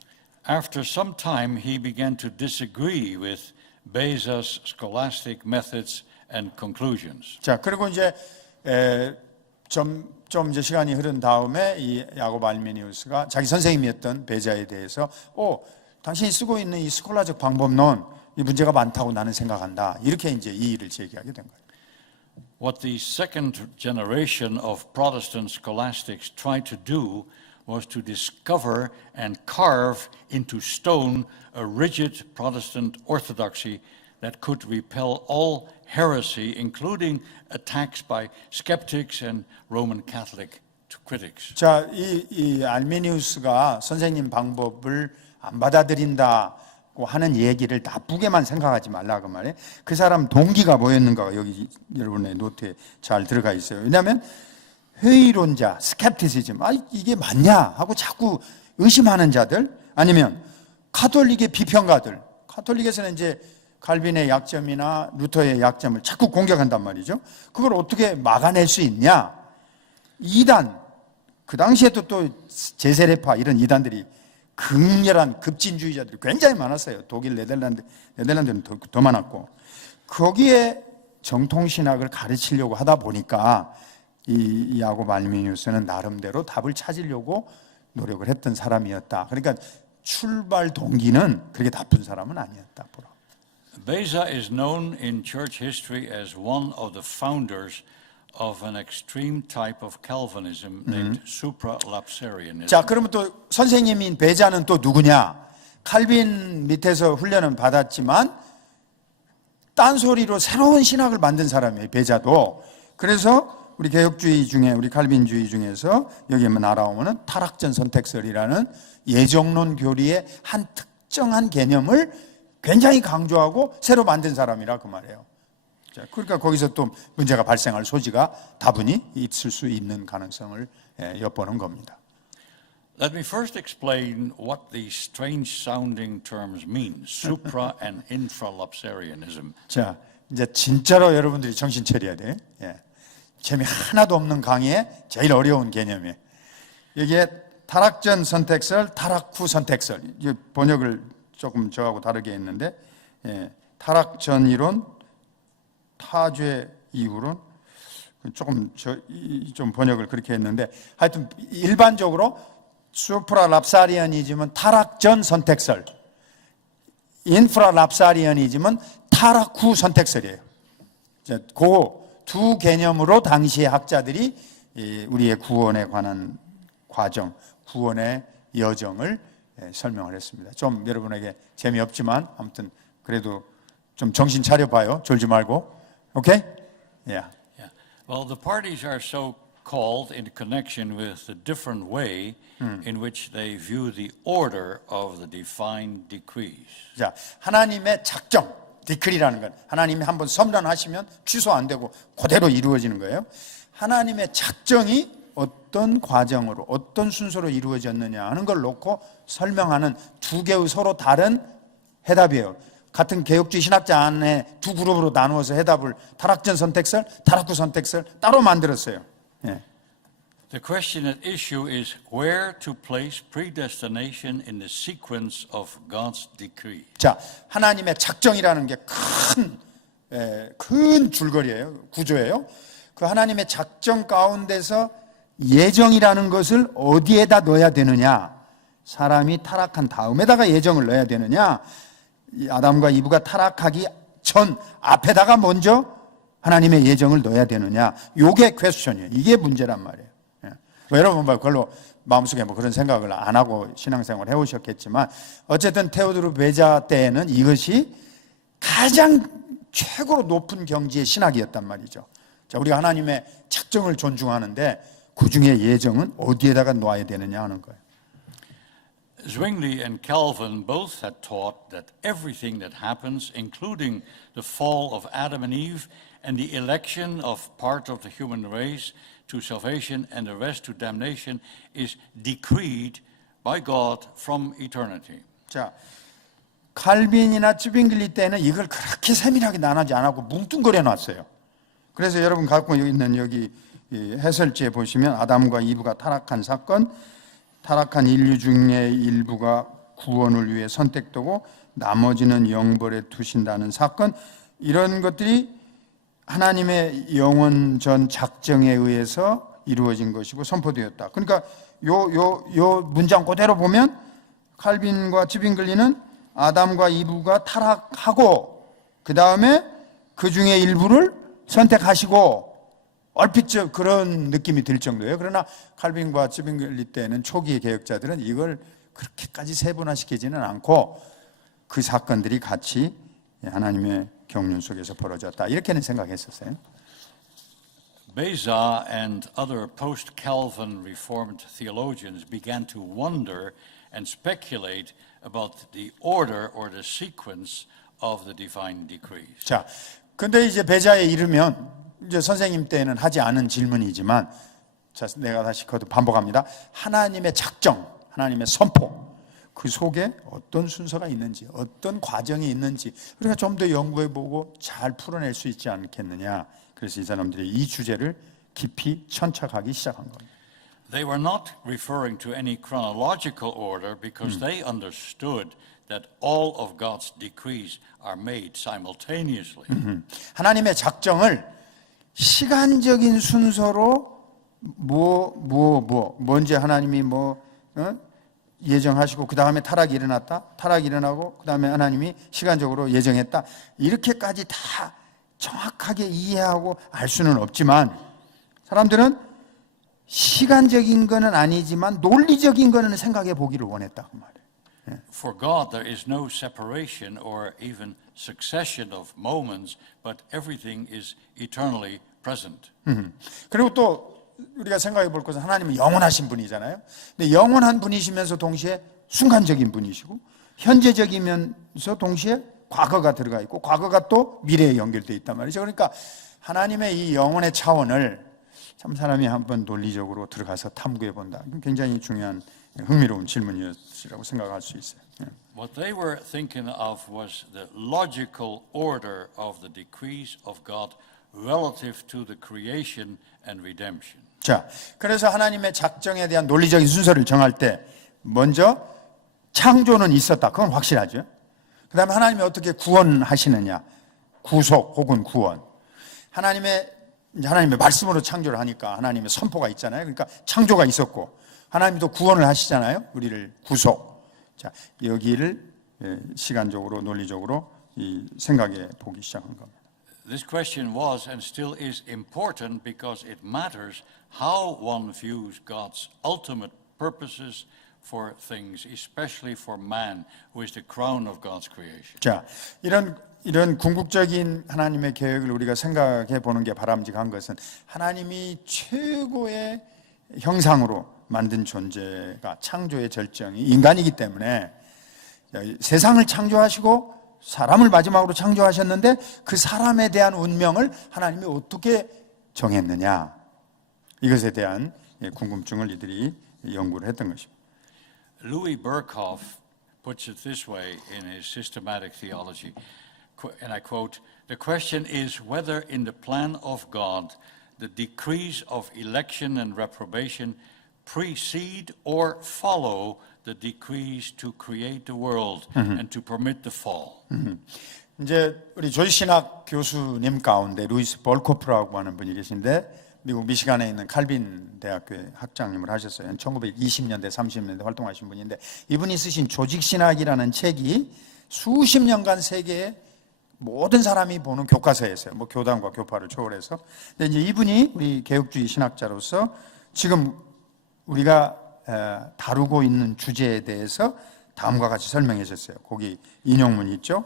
After some time, he began to disagree with Beza's scholastic methods and conclusions. 자, 그리고 이제 좀 이제 시간이 흐른 다음에 이 야곱 알미니우스가 자기 선생님이었던 베자에 대해서 당신이 쓰고 있는 이 스콜라적 방법론 이 문제가 많다고 나는 생각한다. 이렇게 이제 이의를 제기하게 된 거예요. What the second generation of Protestant scholastics tried to do was to discover and carve into stone a rigid Protestant orthodoxy that could repel all heresy, including attacks by skeptics and Roman Catholic critics. 자, 이 알미니우스가 선생님 방법을 안 받아들인다고 하는 얘기를 나쁘게만 생각하지 말라 그 말이에요. 그 사람 동기가 뭐였는가가 여기 여러분의 노트에 잘 들어가 있어요. 왜냐하면 회의론자, 스캡티시즘, 이게 맞냐 하고 자꾸 의심하는 자들, 아니면 카톨릭의 비평가들, 카톨릭에서는 이제 칼빈의 약점이나 루터의 약점을 자꾸 공격한단 말이죠. 그걸 어떻게 막아낼 수 있냐? 이단, 그 당시에도 또 제세례파 이런 이단들이 극렬한 급진주의자들이 굉장히 많았어요. 독일, 네덜란드는 더 많았고 거기에 정통신학을 가르치려고 하다 보니까 이 야곱 알미니우스는 나름대로 답을 찾으려고 노력을 했던 사람이었다. 그러니까 출발 동기는 그렇게 나쁜 사람은 아니었다. 앞으로. Beza is known in church history as one of the founders of an extreme type of Calvinism named supralapsarianism. 자, 그러면 또 선생님인 베자는 또 누구냐? 칼빈 밑에서 훈련은 받았지만 딴소리로 새로운 신학을 만든 사람이에요. 베자도. 그래서 우리 개혁주의 중에, 우리 칼빈주의 중에서 여기 나라오면은 타락전 선택설이라는 예정론 교리의 한 특정한 개념을 굉장히 강조하고 새로 만든 사람이라 그 말이에요. 자, 그러니까 거기서 또 문제가 발생할 소지가 다분히 있을 수 있는 가능성을 엿보는 겁니다. Let me first explain what these strange sounding terms mean, supra and infralapsarianism. 자, 이제 진짜로 여러분들이 정신 차려야 돼. 재미 하나도 없는 강의에 제일 어려운 개념이에요. 이게 타락전 선택설, 타락 후 선택설. 이게 번역을 조금 저하고 다르게 했는데, 타락전 이론, 타죄 이후론, 조금 좀 번역을 그렇게 했는데, 하여튼 일반적으로 수프라랍사리아니즘은 타락 전 선택설, 인프라랍사리아니즘은 타락 후 선택설이에요. 그 두 개념으로 당시의 학자들이 우리의 구원에 관한 과정, 구원의 여정을 설명을 했습니다. 좀 여러분에게 재미없지만 아무튼 그래도 좀 정신 차려봐요. 졸지 말고. 오케이? Yeah. Yeah. Well, the parties are so called in connection with the different way in which they view the order of the divine decrees. 자, 하나님의 작정, 디크리라는 건 하나님이 한번 선언하시면 취소 안 되고 그대로 이루어지는 거예요. 하나님의 작정이 어떤 과정으로 어떤 순서로 이루어졌느냐 하는 걸 놓고 설명하는 두 개의 서로 다른 해답이에요. 같은 개혁주의 신학자 안에 두 그룹으로 나누어서 해답을 타락전 선택설, 타락 후 선택설 따로 만들었어요. 예. The question at issue is where to place predestination in the sequence of God's decree. 자, 하나님의 작정이라는 게 큰 줄거리예요. 구조예요. 그 하나님의 작정 가운데서 예정이라는 것을 어디에다 넣어야 되느냐? 사람이 타락한 다음에다가 예정을 넣어야 되느냐? 아담과 이브가 타락하기 전 앞에다가 먼저 하나님의 예정을 넣어야 되느냐? 요게 퀘스천이에요. 이게 문제란 말이에요. 여러분 별로 마음속에 뭐 그런 생각을 안 하고 신앙생활을 해오셨겠지만 어쨌든 테오도르 베자 때에는 이것이 가장 최고로 높은 경지의 신학이었단 말이죠. 자, 우리가 하나님의 작정을 존중하는데 그 중에 예정은 어디에다가 놓아야 되느냐 하는 거예요. Zwingli and Calvin both had taught that everything that happens, including the fall of Adam and Eve and the election of part of the human race to salvation and the rest to damnation, is decreed by God from eternity. 자, 칼빈이나 쯔빙글리 때는 이걸 그렇게 세밀하게 나누지 않았고 뭉뚱그려 놨어요. 그래서 여러분 갖고 있는 여기 해설지에 보시면 아담과 이브가 타락한 사건, 타락한 인류 중에 일부가 구원을 위해 선택되고 나머지는 영벌에 두신다는 사건, 이런 것들이 하나님의 영원 전 작정에 의해서 이루어진 것이고 선포되었다. 그러니까 요 문장 그대로 보면 칼빈과 츠빙글리는 아담과 이브가 타락하고 그 다음에 그 중에 일부를 선택하시고 얼핏 그런 느낌이 들 정도예요. 그러나 칼빈과 츠빙글리 때는 초기 개혁자들은 이걸 그렇게까지 세분화시키지는 않고 그 사건들이 같이 하나님의 경륜 속에서 벌어졌다. 이렇게는 생각했었어요. Beza and other post-Calvin Reformed theologians began to wonder and speculate about the order or the sequence of the divine decrees. 자, 근데 이제 베자에 이르면 이제 선생님 때는 하지 않은 질문이지만 자, 내가 다시 그것도 반복합니다. 하나님의 작정, 하나님의 선포, 그 속에 어떤 순서가 있는지, 어떤 과정이 있는지 우리가 좀 더 연구해보고 잘 풀어낼 수 있지 않겠느냐. 그래서 이 사람들이 이 주제를 깊이 천착하기 시작한 겁니다. They were not referring to any chronological order because they understood that all of God's decrees are made simultaneously. 하나님의 작정을 시간적인 순서로 먼저 하나님이 예정하시고 그 다음에 타락이 일어났다. 타락이 일어나고 그 다음에 하나님이 시간적으로 예정했다. 이렇게까지 다 정확하게 이해하고 알 수는 없지만 사람들은 시간적인 거는 아니지만 논리적인 거는 생각해 보기를 원했다 그 말이에요. For God there is no separation or even succession of moments, but everything is eternally present. 그리고 또 우리가 생각해 볼 것은 하나님은 영원하신 분이잖아요. 근데 영원한 분이시면서 동시에 순간적인 분이시고 현재적이면서 동시에 과거가 들어가 있고 과거가 또 미래에 연결되어 있단 말이죠. 그러니까 하나님의 이 영혼의 차원을 참 사람이 한번 논리적으로 들어가서 탐구해 본다. 굉장히 중요한 흥미로운 질문이었으라고 생각할 수 있어요. What they were thinking of was the logical order of the decrees of God relative to the creation and redemption. 자, 그래서 하나님의 작정에 대한 논리적인 순서를 정할 때 먼저 창조는 있었다. 그건 확실하죠. 그 다음에 하나님이 어떻게 구원하시느냐. 구속 혹은 구원. 하나님의 말씀으로 창조를 하니까 하나님의 선포가 있잖아요. 그러니까 창조가 있었고 하나님도 구원을 하시잖아요. 우리를 구속. 자, 여기를 시간적으로 논리적으로 생각해 보기 시작한 겁니다. This question was and still is important because it matters how one views God's ultimate purposes for things, especially for man, who is the crown of God's creation. 자, 이런 궁극적인 하나님의 계획을 우리가 생각해 보는 게 바람직한 것은 하나님이 최고의 형상으로 만든 존재가 창조의 절정이 인간이기 때문에 세상을 창조하시고 사람을 마지막으로 창조하셨는데 그 사람에 대한 운명을 하나님이 어떻게 정했느냐, 이것에 대한 궁금증을 이들이 연구를 했던 것입니다. Louis Berkhoff puts it this way in his systematic theology, and I quote, "The question is whether in the plan of God the decrees of election and reprobation precede or follow the decrees to create the world and to permit the fall." 이제 우리 조지신학 교수님 가운데 루이스 벌코프라고 하는 분이 계신데 미국 미시간에 있는 칼빈 대학교의 학장님을 하셨어요. 1920년대, 30년대 활동하신 분인데 이분이 쓰신 조직신학이라는 책이 수십 년간 세계의 모든 사람이 보는 교과서였어요. 뭐 교단과 교파를 초월해서. 근데 이제 이분이 우리 개혁주의 신학자로서 지금 우리가 다루고 있는 주제에 대해서 다음과 같이 설명해 줬어요. 거기 인용문이 있죠.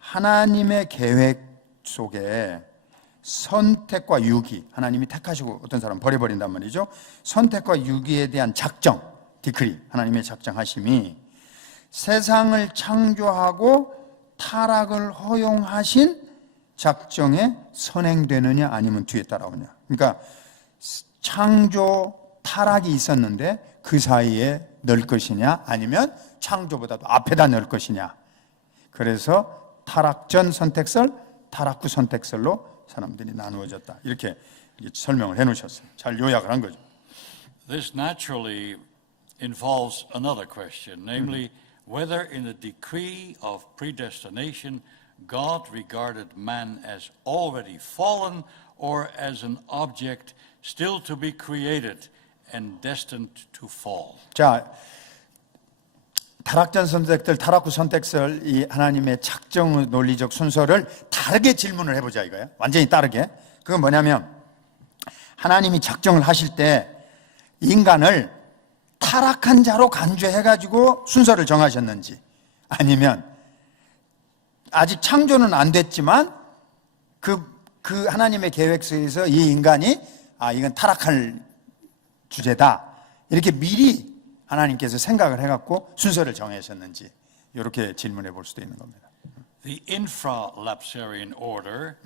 하나님의 계획 속에 선택과 유기, 하나님이 택하시고 어떤 사람 버려버린단 말이죠. 선택과 유기에 대한 작정, 디크리, 하나님의 작정하심이 세상을 창조하고 타락을 허용하신 작정에 선행되느냐 아니면 뒤에 따라오냐. 그러니까 창조, 타락이 있었는데 그 사이에 넣을 것이냐 아니면 창조보다도 앞에다 넣을 것이냐. 그래서 타락 전 선택설, 타락 후 선택설로 사람들이 나누어졌다. 이렇게 설명을 해놓으셨어요. 잘 요약을 한 거죠. This naturally involves another question, namely whether in the decree of predestination God regarded man as already fallen or as an object still to be created and destined to fall. 자, 타락 전 선택설, 타락 후 선택설, 이 하나님의 작정 논리적 순서를 다르게 질문을 해보자 이거예요. 완전히 다르게. 그건 뭐냐면 하나님이 작정을 하실 때 인간을 타락한 자로 간주해가지고 순서를 정하셨는지, 아니면 아직 창조는 안 됐지만 그 하나님의 계획 속에서 이 인간이 이건 타락할 주제다, 이렇게 미리 하나님께서 생각을 해갖고 순서를 정하셨는지, 이렇게 질문해 볼 수도 있는 겁니다. The infralapsarian order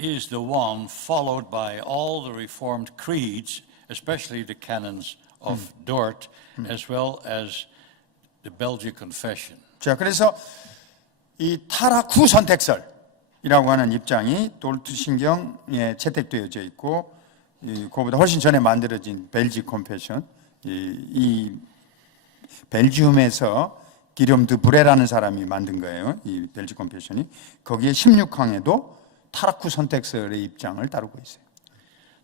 is the one followed by all the Reformed creeds, especially the canons of Dort, as well as the Belgic Confession. 자, 그래서 이 타락 후 선택설이라고 하는 입장이 돌트 신경에 채택되어져 있고, 그거보다 훨씬 전에 만들어진 벨지 컴패션, 이 벨지움에서 기럐 드 브레라는 사람이 만든 거예요. 이 벨지 컴패션이. 거기에 16항에도 타락 후 선택설의 입장을 따르고 있어요.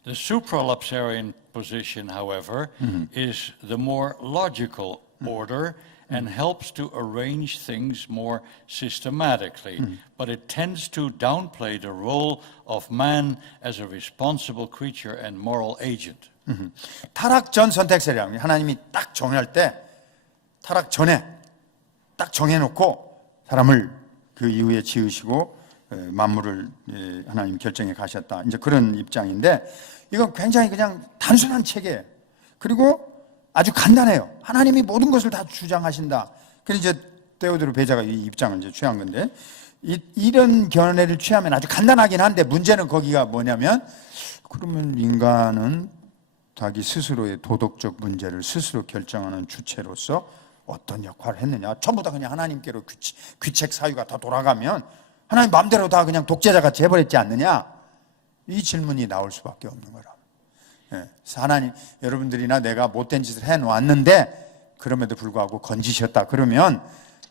The supralapsarian position, however, is the more logical order and helps to arrange things more systematically, but it tends to downplay the role of man as a responsible creature and moral agent. 타락 전 선택설이라는 게 하나님이 딱 정할 때, 타락 전에 딱 정해놓고 사람을 그 이후에 지으시고 만물을 하나님 결정해 가셨다, 이제 그런 입장인데, 이건 굉장히 그냥 단순한 체계예요. 그리고 아주 간단해요. 하나님이 모든 것을 다 주장하신다. 그래서 이제 데오드로 베자가 이 입장을 이제 취한 건데, 이런 견해를 취하면 아주 간단하긴 한데, 문제는 거기가 뭐냐면, 그러면 인간은 자기 스스로의 도덕적 문제를 스스로 결정하는 주체로서 어떤 역할을 했느냐. 전부 다 그냥 하나님께로 귀책 사유가 다 돌아가면 하나님 마음대로 다 그냥 독재자같이 해버렸지 않느냐. 이 질문이 나올 수밖에 없는 거라. 하나님, 여러분들이나 내가 못된 짓을 해놓았는데 그럼에도 불구하고 건지셨다. 그러면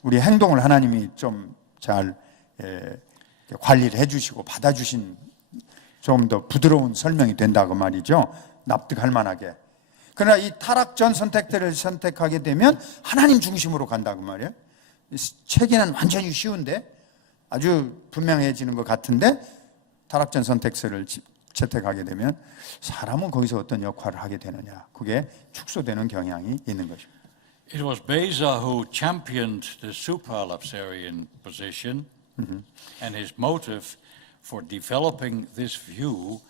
우리 행동을 하나님이 좀 잘 관리를 해주시고 받아주신 좀 더 부드러운 설명이 된다고 말이죠. 납득할 만하게. 그러나 이 타락전 선택들을 선택하게 되면 하나님 중심으로 간다고 말이에요. 책에는 완전히 쉬운데 아주 분명해지는 것 같은데 타락전 선택서를 채택하게 되면 사람은 거기서 어떤 역할을 하게 되느냐, 그게 축소되는 경향이 있는 것입니다. It was Beza who championed the supralapsarian position, and his motive for developing this view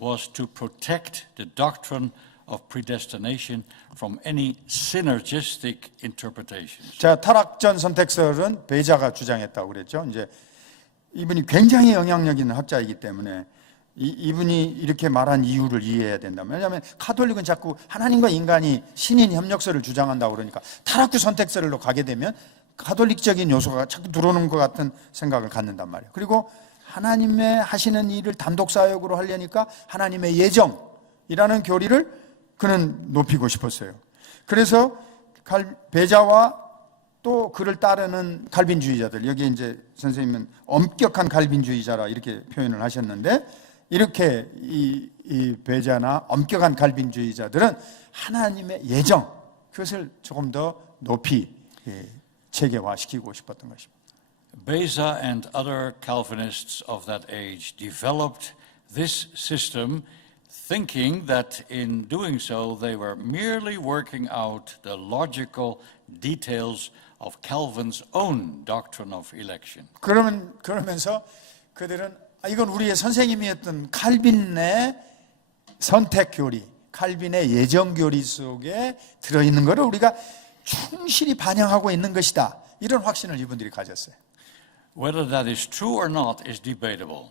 was to protect the doctrine of predestination from any synergistic interpretations. 자, 타락전 선택설은 베자가 주장했다고 그랬죠. 이제 이분이 굉장히 영향력 있는 학자이기 때문에 이분이 이렇게 말한 이유를 이해해야 된다. 왜냐하면 카톨릭은 자꾸 하나님과 인간이 신인 협력설을 주장한다고 그러니까 타락구 선택설로 가게 되면 가톨릭적인 요소가 자꾸 들어오는 것 같은 생각을 갖는단 말이에요. 그리고 하나님의 하시는 일을 단독 사역으로 하려니까 하나님의 예정이라는 교리를 그는 높이고 싶었어요. 그래서 베자와 또 그를 따르는 칼빈주의자들, 여기 이제 선생님은 엄격한 칼빈주의자라 이렇게 표현을 하셨는데, 이렇게 이 베자나 엄격한 칼빈주의자들은 하나님의 예정, 그것을 조금 더 높이 체계화시키고 싶었던 것입니다. Beza and other Calvinists of that age developed this system thinking that in doing so they were merely working out the logical details of Calvin's own doctrine of election. 그러면서 그들은 이건 우리의 선생님이었던 칼빈의 선택 교리, 칼빈의 예정 교리 속에 들어있는 것을 우리가 충실히 반영하고 있는 것이다, 이런 확신을 이분들이 가졌어요. Whether that is true or not is debatable.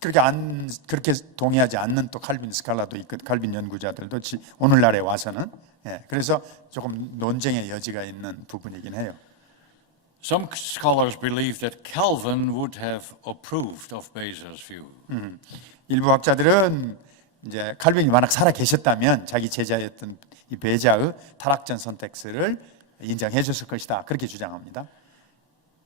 그렇게 동의하지 않는 또 칼빈 스칼라도 있고 칼빈 연구자들도 오늘날에 와서는, 그래서 조금 논쟁의 여지가 있는 부분이긴 해요. Some scholars believe that Calvin would have approved of Beza's view. 일부 학자들은 이제 칼빈이 만약 살아 계셨다면 자기 제자였던 이 베자의 타락전 선택설을 인정해 줬을 것이다, 그렇게 주장합니다.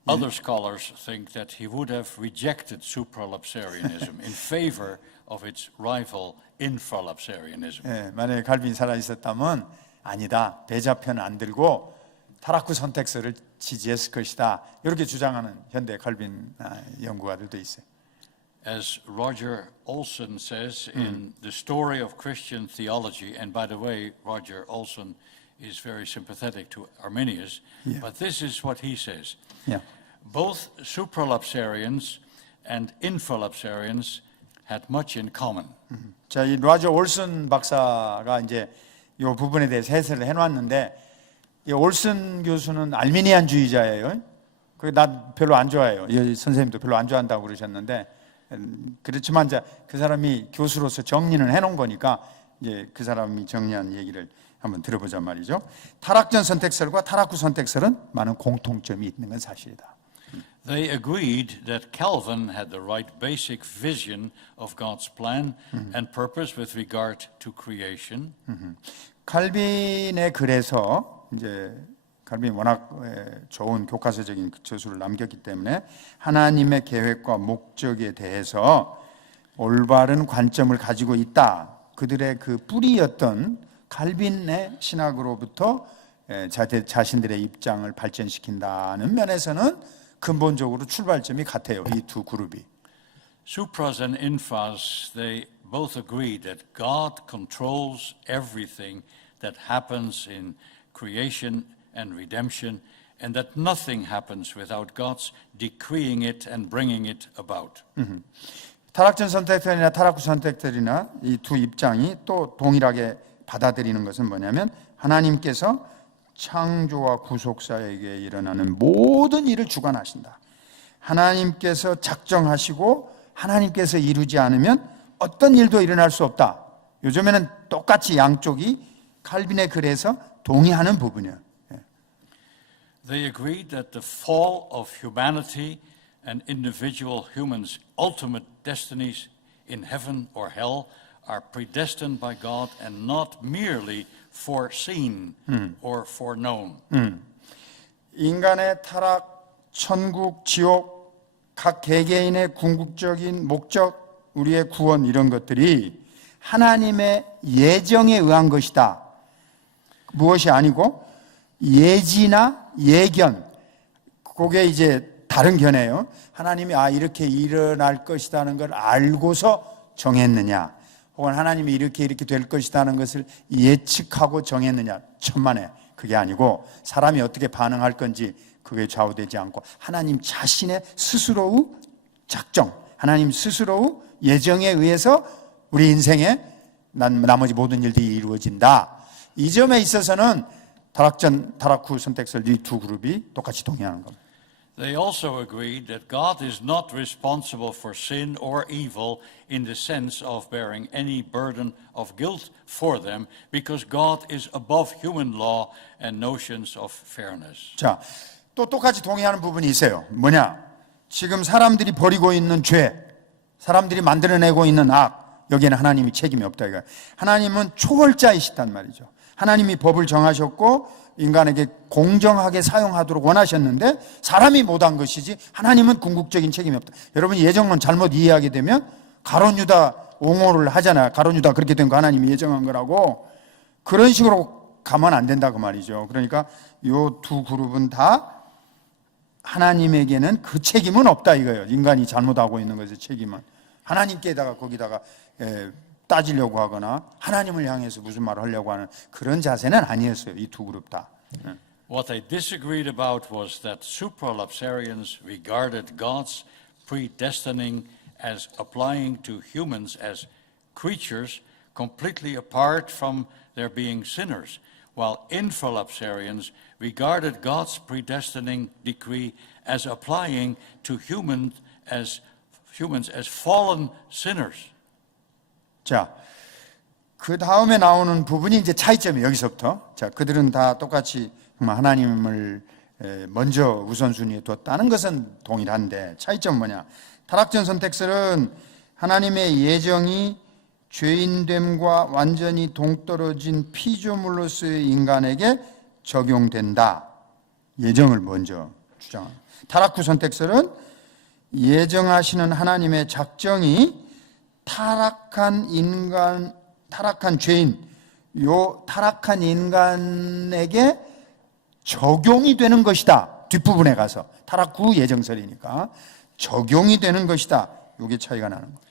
Other scholars think that he would have rejected supralapsarianism in favor of its rival infralapsarianism. 만약에 칼빈이 살아 있었다면 아니다, 베자 편 안 들고 타락구 선택설을 지지했을 것이다, 이렇게 주장하는 현대 칼빈 연구가들도 있어요. As Roger Olson says in The Story of Christian Theology, and by the way, Roger Olson is very sympathetic to Arminius, but this is what he says. Both supralapsarians and infralapsarians had much in common. 자, 이 로저 올슨 박사가 이제 이 부분에 대해서 해설을 해놨는데, 이 올슨 교수는 알미니안주의자예요. 나 별로 안 좋아해요. 이 선생님도 별로 안 좋아한다고 그러셨는데, 그렇지만 이제 그 사람이 교수로서 정리는 해놓은 거니까 이제 그 사람이 정리한 얘기를 한번 들어보자 말이죠. 타락전 선택설과 타락후 선택설은 많은 공통점이 있는 건 사실이다. They agreed that Calvin had the right basic vision of God's plan and purpose with regard to creation. 칼빈의 글에서 이제 칼빈이 워낙 좋은 교과서적인 저술을 남겼기 때문에 하나님의 계획과 목적에 대해서 올바른 관점을 가지고 있다, 그들의 그 뿌리였던 칼빈의 신학으로부터 자신들의 입장을 발전시킨다는 면에서는 근본적으로 출발점이 같아요, 이 두 그룹이. Supras and infras, they both agreed that God controls everything that happens in creation and redemption, and that nothing happens without God's decreeing it and bringing it about. 타락전 선택들이나 타락후 선택들이나 이 두 입장이 또 동일하게 받아들이는 것은 뭐냐면, 하나님께서 창조와 구속사에게 일어나는 모든 일을 주관하신다. 하나님께서 작정하시고 하나님께서 이루지 않으면 어떤 일도 일어날 수 없다. 요즘에는 똑같이 양쪽이 칼빈의 글에서 동의하는 부분이에요. They agreed that the fall of humanity and individual humans' ultimate destinies in heaven or hell are predestined by God and not merely foreseen or foreknown. 인간의 타락, 천국, 지옥, 각 개개인의 궁극적인 목적, 우리의 구원, 이런 것들이 하나님의 예정에 의한 것이다. 무엇이 아니고 예지나 예견, 그게 이제 다른 견해예요. 하나님이 이렇게 일어날 것이라는 걸 알고서 정했느냐, 혹은 하나님이 이렇게 될 것이라는 것을 예측하고 정했느냐, 천만에 그게 아니고 사람이 어떻게 반응할 건지 그게 좌우되지 않고 하나님 자신의 스스로의 작정, 하나님 스스로의 예정에 의해서 우리 인생에 나머지 모든 일들이 이루어진다. 이 점에 있어서는 타락 후 선택설 이 두 그룹이 똑같이 동의하는 겁니다. They also agreed that God is not responsible for sin or evil in the sense of bearing any burden of guilt for them because God is above human law and notions of fairness. 자, 또 똑같이 동의하는 부분이 있어요. 뭐냐? 지금 사람들이 벌이고 있는 죄, 사람들이 만들어내고 있는 악, 여기에는 하나님이 책임이 없다 이거예요. 하나님은 초월자이시단 말이죠. 하나님이 법을 정하셨고 인간에게 공정하게 사용하도록 원하셨는데 사람이 못한 것이지 하나님은 궁극적인 책임이 없다. 여러분 예정론 잘못 이해하게 되면 가룟 유다 옹호를 하잖아요. 가룟 유다 그렇게 된 거 하나님이 예정한 거라고, 그런 식으로 가면 안 된다 그 말이죠. 그러니까 이 두 그룹은 다 하나님에게는 그 책임은 없다 이거예요. 인간이 잘못하고 있는 것의 책임은 하나님께다가 거기다가 따지려고 하거나 하나님을 향해서 무슨 말을 하려고 하는 그런 자세는 아니었어요. 이 두 그룹 다. What they disagreed about was that supralapsarians regarded God's predestining as applying to humans as creatures completely apart from their being sinners, while infralapsarians regarded God's predestining decree as applying to humans as fallen sinners. 자, 그 다음에 나오는 부분이 이제 차이점이 여기서부터. 자, 그들은 다 똑같이 하나님을 먼저 우선순위에 뒀다는 것은 동일한데 차이점은 뭐냐? 타락전 선택설은 하나님의 예정이 죄인됨과 완전히 동떨어진 피조물로서의 인간에게 적용된다. 예정을 먼저 주장합니다. 타락 후 선택설은 예정하시는 하나님의 작정이 타락한 죄인, 요 타락한 인간에게 적용이 되는 것이다. 뒷부분에 가서 타락 후 예정설이니까 적용이 되는 것이다. 요게 차이가 나는 거예요.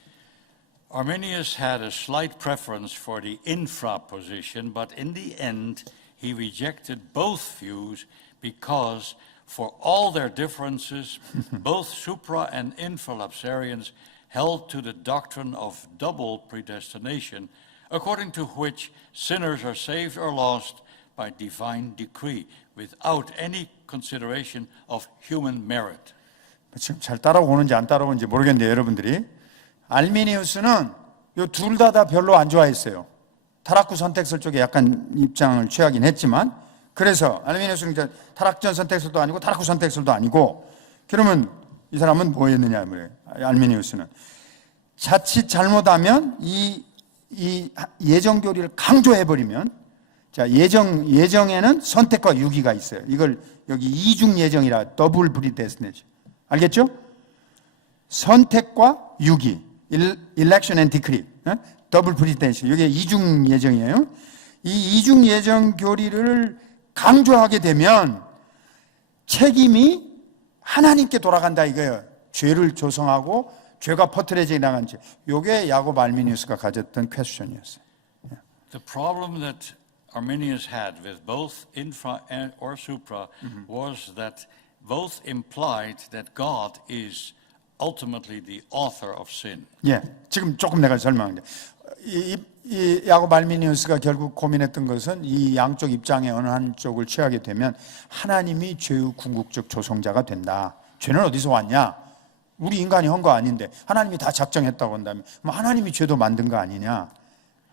Arminius had a slight preference for the infra position, but in the end he rejected both views because for all their differences, both supra and infralapsarians held to the doctrine of double predestination, according to which sinners are saved or lost by divine decree, without any consideration of human merit. 지금 잘 따라오는지 안 따라오는지 모르겠는데 여러분들이 알미니우스는 이 둘 다 별로 안 좋아했어요. 타락 후 선택설 쪽에 약간 입장을 취하긴 했지만, 그래서 알미니우스는 타락전 선택설도 아니고 타락 후 선택설도 아니고, 그러면 이 사람은 뭐 했느냐 말이에요. 알미니우스는 자칫 잘못하면 이 예정 교리를 강조해버리면, 자, 예정에는 선택과 유기가 있어요. 이걸 여기 이중 예정이라 더블 프리데스티네이션. 알겠죠? 선택과 유기, election and decree, 더블 프리데스티네이션. 이게 이중 예정이에요. 이 이중 예정 교리를 강조하게 되면 책임이 하나님께 돌아간다 이거예요. 죄를 조성하고 죄가 퍼뜨려져 나간 죄. 이게 야곱 알미니우스가 가졌던 퀘스천이었어요. The problem that Arminius had with both infra or supra was that both implied that God is ultimately the author of sin. 예, 지금 조금 내가 설명할게. 이 야곱 알미니우스가 결국 고민했던 것은 이 양쪽 입장의 어느 한쪽을 취하게 되면 하나님이 죄의 궁극적 조성자가 된다. 죄는 어디서 왔냐? 우리 인간이 한 거 아닌데 하나님이 다 작정했다고 한다면 하나님이 죄도 만든 거 아니냐?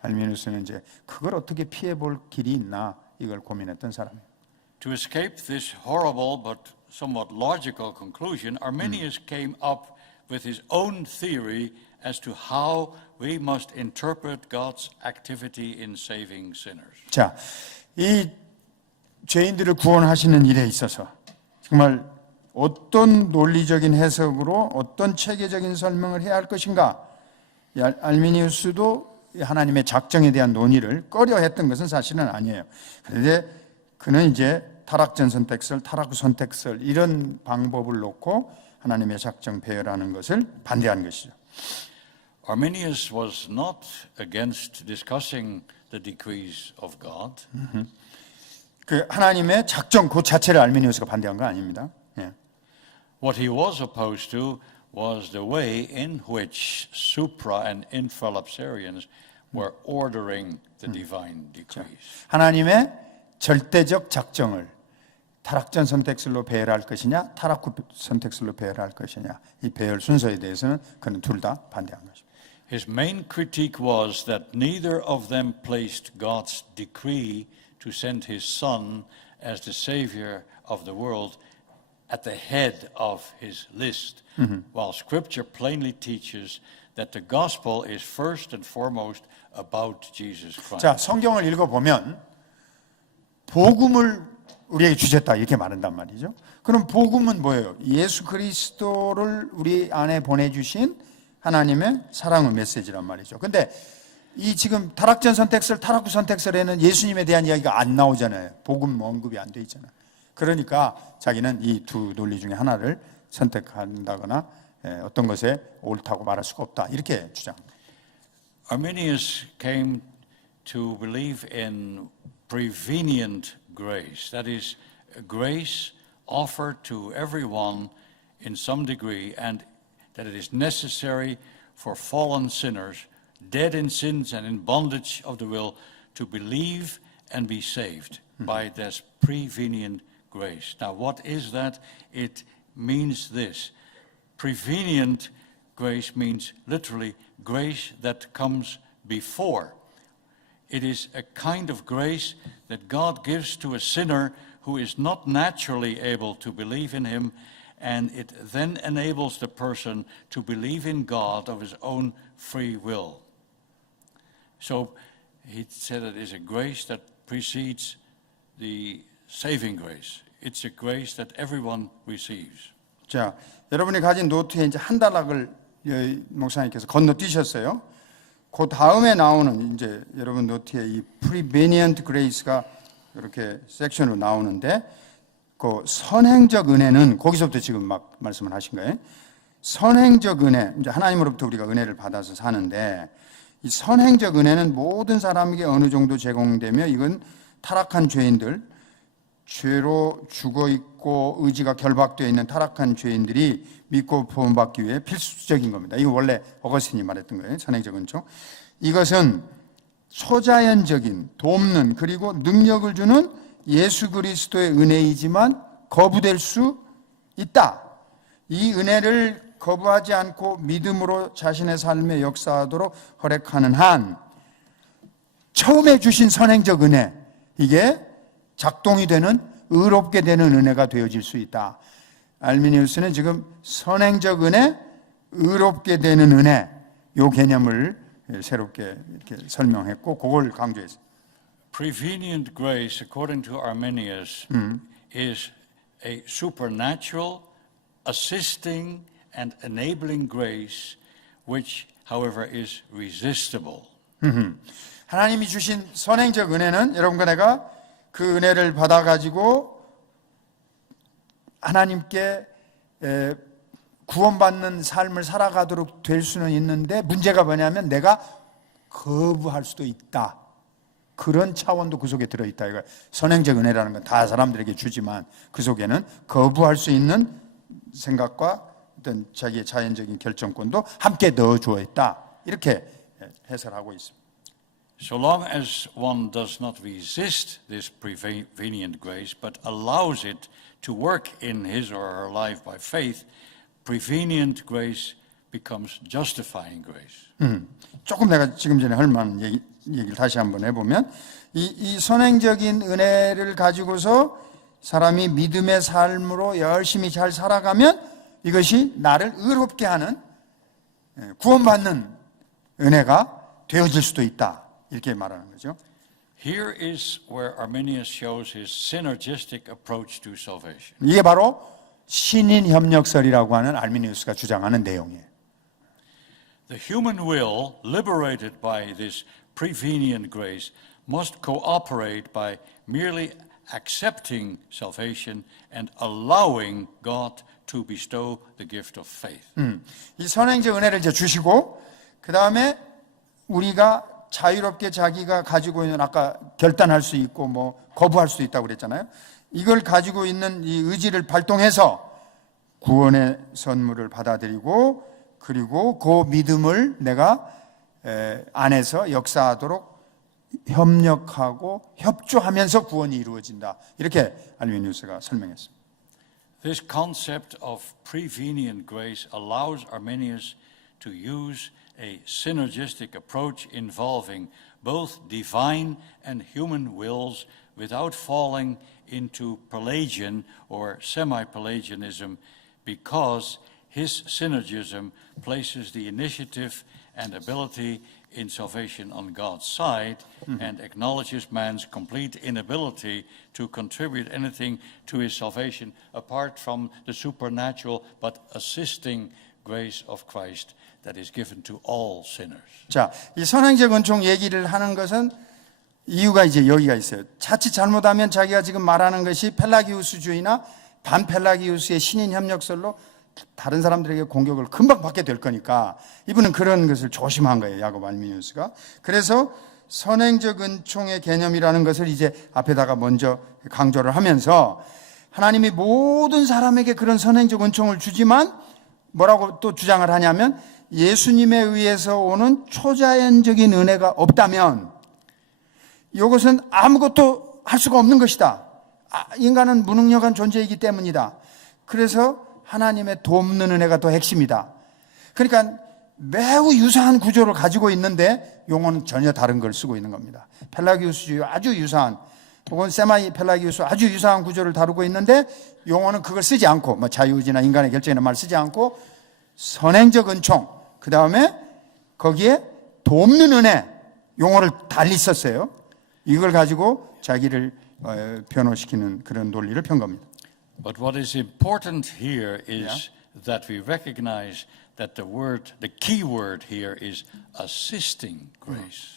알미니우스는 이제 그걸 어떻게 피해 볼 길이 있나 이걸 고민했던 사람이에요. To escape this horrible but somewhat logical conclusion, Arminius came up with his own theory as to how we must interpret God's activity in saving sinners. 자, 이 죄인들을 구원하시는 일에 있어서 정말 어떤 논리적인 해석으로 어떤 체계적인 설명을 해야 할 것인가? 알미니우스도 하나님의 작정에 대한 논의를 꺼려했던 것은 사실은 아니에요. 그런데 그는 이제 타락전 선택설, 타락 후 선택설 이런 방법을 놓고 하나님의 작정 배열하는 것을 반대한 것이죠. Arminius was not against discussing the decrees of God. 그 하나님의 작정 그 자체를 알미니우스가 반대한 거 아닙니다. 예. What he was opposed to was the way in which supra and infralapsarians were ordering the divine decrees. 하나님의 절대적 작정을 타락전 선택설로 배열할 것이냐, 타락 후 선택설로 배열할 것이냐, 이 배열 순서에 대해서는 그는 둘 다 반대한 것입니다. His main critique was that neither of them placed God's decree to send his son as the savior of the world at the head of his list, while Scripture plainly teaches that the gospel is first and foremost about Jesus Christ. 자, 성경을 읽어보면 복음을 우리에게 주셨다 이렇게 말한단 말이죠. 그럼 복음은 뭐예요? 예수 그리스도를 우리 안에 보내주신 하나님의 사랑의 메시지란 말이죠. 근데 이 지금 타락전 선택설, 타락 후 선택설에는 예수님에 대한 이야기가 안 나오잖아요. 복음 언급이 안 돼 있잖아요. 그러니까 자기는 이 두 논리 중에 하나를 선택한다거나 어떤 것에 옳다고 말할 수가 없다 이렇게 주장합니다. Arminius came to believe in prevenient grace, that is, grace offered to everyone in some degree, and that it is necessary for fallen sinners, dead in sins and in bondage of the will, to believe and be saved by this prevenient grace. Now, what is that? It means this. Prevenient grace means literally grace that comes before. It is a kind of grace that God gives to a sinner who is not naturally able to believe in him, and it then enables the person to believe in God of his own free will. So he said it is a grace that precedes the saving grace. It's a grace that everyone receives. 자, 여러분이 가진 노트에 이제 한 단락을 목사님께서 건너뛰셨어요. 그 다음에 나오는 이제 여러분 노트에 이 prevenient grace가 이렇게 섹션으로 나오는데 그 선행적 은혜는 거기서부터 지금 막 말씀을 하신 거예요. 선행적 은혜, 이제 하나님으로부터 우리가 은혜를 받아서 사는데 이 선행적 은혜는 모든 사람에게 어느 정도 제공되며 이건 타락한 죄인들, 죄로 죽어 있고 의지가 결박되어 있는 타락한 죄인들이 믿고 구원받기 위해 필수적인 겁니다. 이거 원래 어거스틴이 말했던 거예요. 선행적 은총. 이것은 초자연적인 돕는 그리고 능력을 주는 예수 그리스도의 은혜이지만 거부될 수 있다. 이 은혜를 거부하지 않고 믿음으로 자신의 삶에 역사하도록 허락하는 한 처음에 주신 선행적 은혜, 이게 작동이 되는 의롭게 되는 은혜가 되어질 수 있다. 알미니우스는 지금 선행적 은혜, 의롭게 되는 은혜, 이 개념을 새롭게 이렇게 설명했고 그걸 강조했어요. Prevenient grace, according to Arminius, is a supernatural, assisting and enabling grace, which, however, is resistible. 하나님이 주신 선행적 은혜는 여러분과 내가 그 은혜를 받아가지고 하나님께 구원받는 삶을 살아가도록 될 수는 있는데 문제가 뭐냐면 내가 거부할 수도 있다. 그런 차원도 그 속에 들어있다. 이거 선행적 은혜라는 건 다 사람들에게 주지만 그 속에는 거부할 수 있는 생각과 어떤 자기의 자연적인 결정권도 함께 넣어주어 있다. 이렇게 해설하고 있습니다. So long as one does not resist this prevenient grace, but allows it to work in his or her life by faith, prevenient grace becomes justifying grace. 조금 내가 지금 전에 할 만한 얘기를 다시 한번 해보면 이 선행적인 은혜를 가지고서 사람이 믿음의 삶으로 열심히 잘 살아가면 이것이 나를 의롭게 하는 구원받는 은혜가 되어질 수도 있다. 이렇게 말하는 거죠. Here is where Arminius shows his synergistic approach to salvation. 이게 바로 신인 협력설이라고 하는 알미니우스가 주장하는 내용이에요. The human will, liberated by this prevenient grace, must cooperate by merely accepting salvation and allowing God to bestow the gift of faith. 이 선행적 은혜를 이제 주시고 그 다음에 우리가 자유롭게 자기가 가지고 있는 아까 결단할 수 있고 뭐 거부할 수 있다고 그랬잖아요. 이걸 가지고 있는 이 의지를 발동해서 구원의 선물을 받아들이고 그리고 그 믿음을 내가 안에서 역사하도록 협력하고 협조하면서 구원이 이루어진다. 이렇게 알미니우스가 설명했습니다. This concept of prevenient grace allows Arminius to use a synergistic approach involving both divine and human wills without falling into Pelagian or semi-Pelagianism because his synergism places the initiative and ability in salvation on God's side and acknowledges man's complete inability to contribute anything to his salvation apart from the supernatural but assisting grace of Christ that is given to all sinners. 자, 이 선행적 은총 얘기를 하는 것은 이유가 이제 여기가 있어요. 자칫 잘못하면 자기가 지금 말하는 것이 펠라기우스주의나 반펠라기우스의 신인 협력설로 다른 사람들에게 공격을 금방 받게 될 거니까 이분은 그런 것을 조심한 거예요. 야고보 알미니우스가. 그래서 선행적 은총의 개념이라는 것을 이제 앞에다가 먼저 강조를 하면서 하나님이 모든 사람에게 그런 선행적 은총을 주지만 뭐라고 또 주장을 하냐면 예수님에 의해서 오는 초자연적인 은혜가 없다면 이것은 아무것도 할 수가 없는 것이다. 인간은 무능력한 존재이기 때문이다. 그래서 하나님의 돕는 은혜가 더 핵심이다. 그러니까 매우 유사한 구조를 가지고 있는데 용어는 전혀 다른 걸 쓰고 있는 겁니다. 펠라기우스주의 아주 유사한 혹은 세마이 펠라기우스 아주 유사한 구조를 다루고 있는데 용어는 그걸 쓰지 않고 뭐 자유의지나 인간의 결정이나 말 쓰지 않고 선행적 은총 그 다음에 거기에 돕는 은혜 용어를 달리 썼어요. 이걸 가지고 자기를 변호시키는 그런 논리를 편 겁니다. But what is important here is that we recognize that the key word here is assisting grace.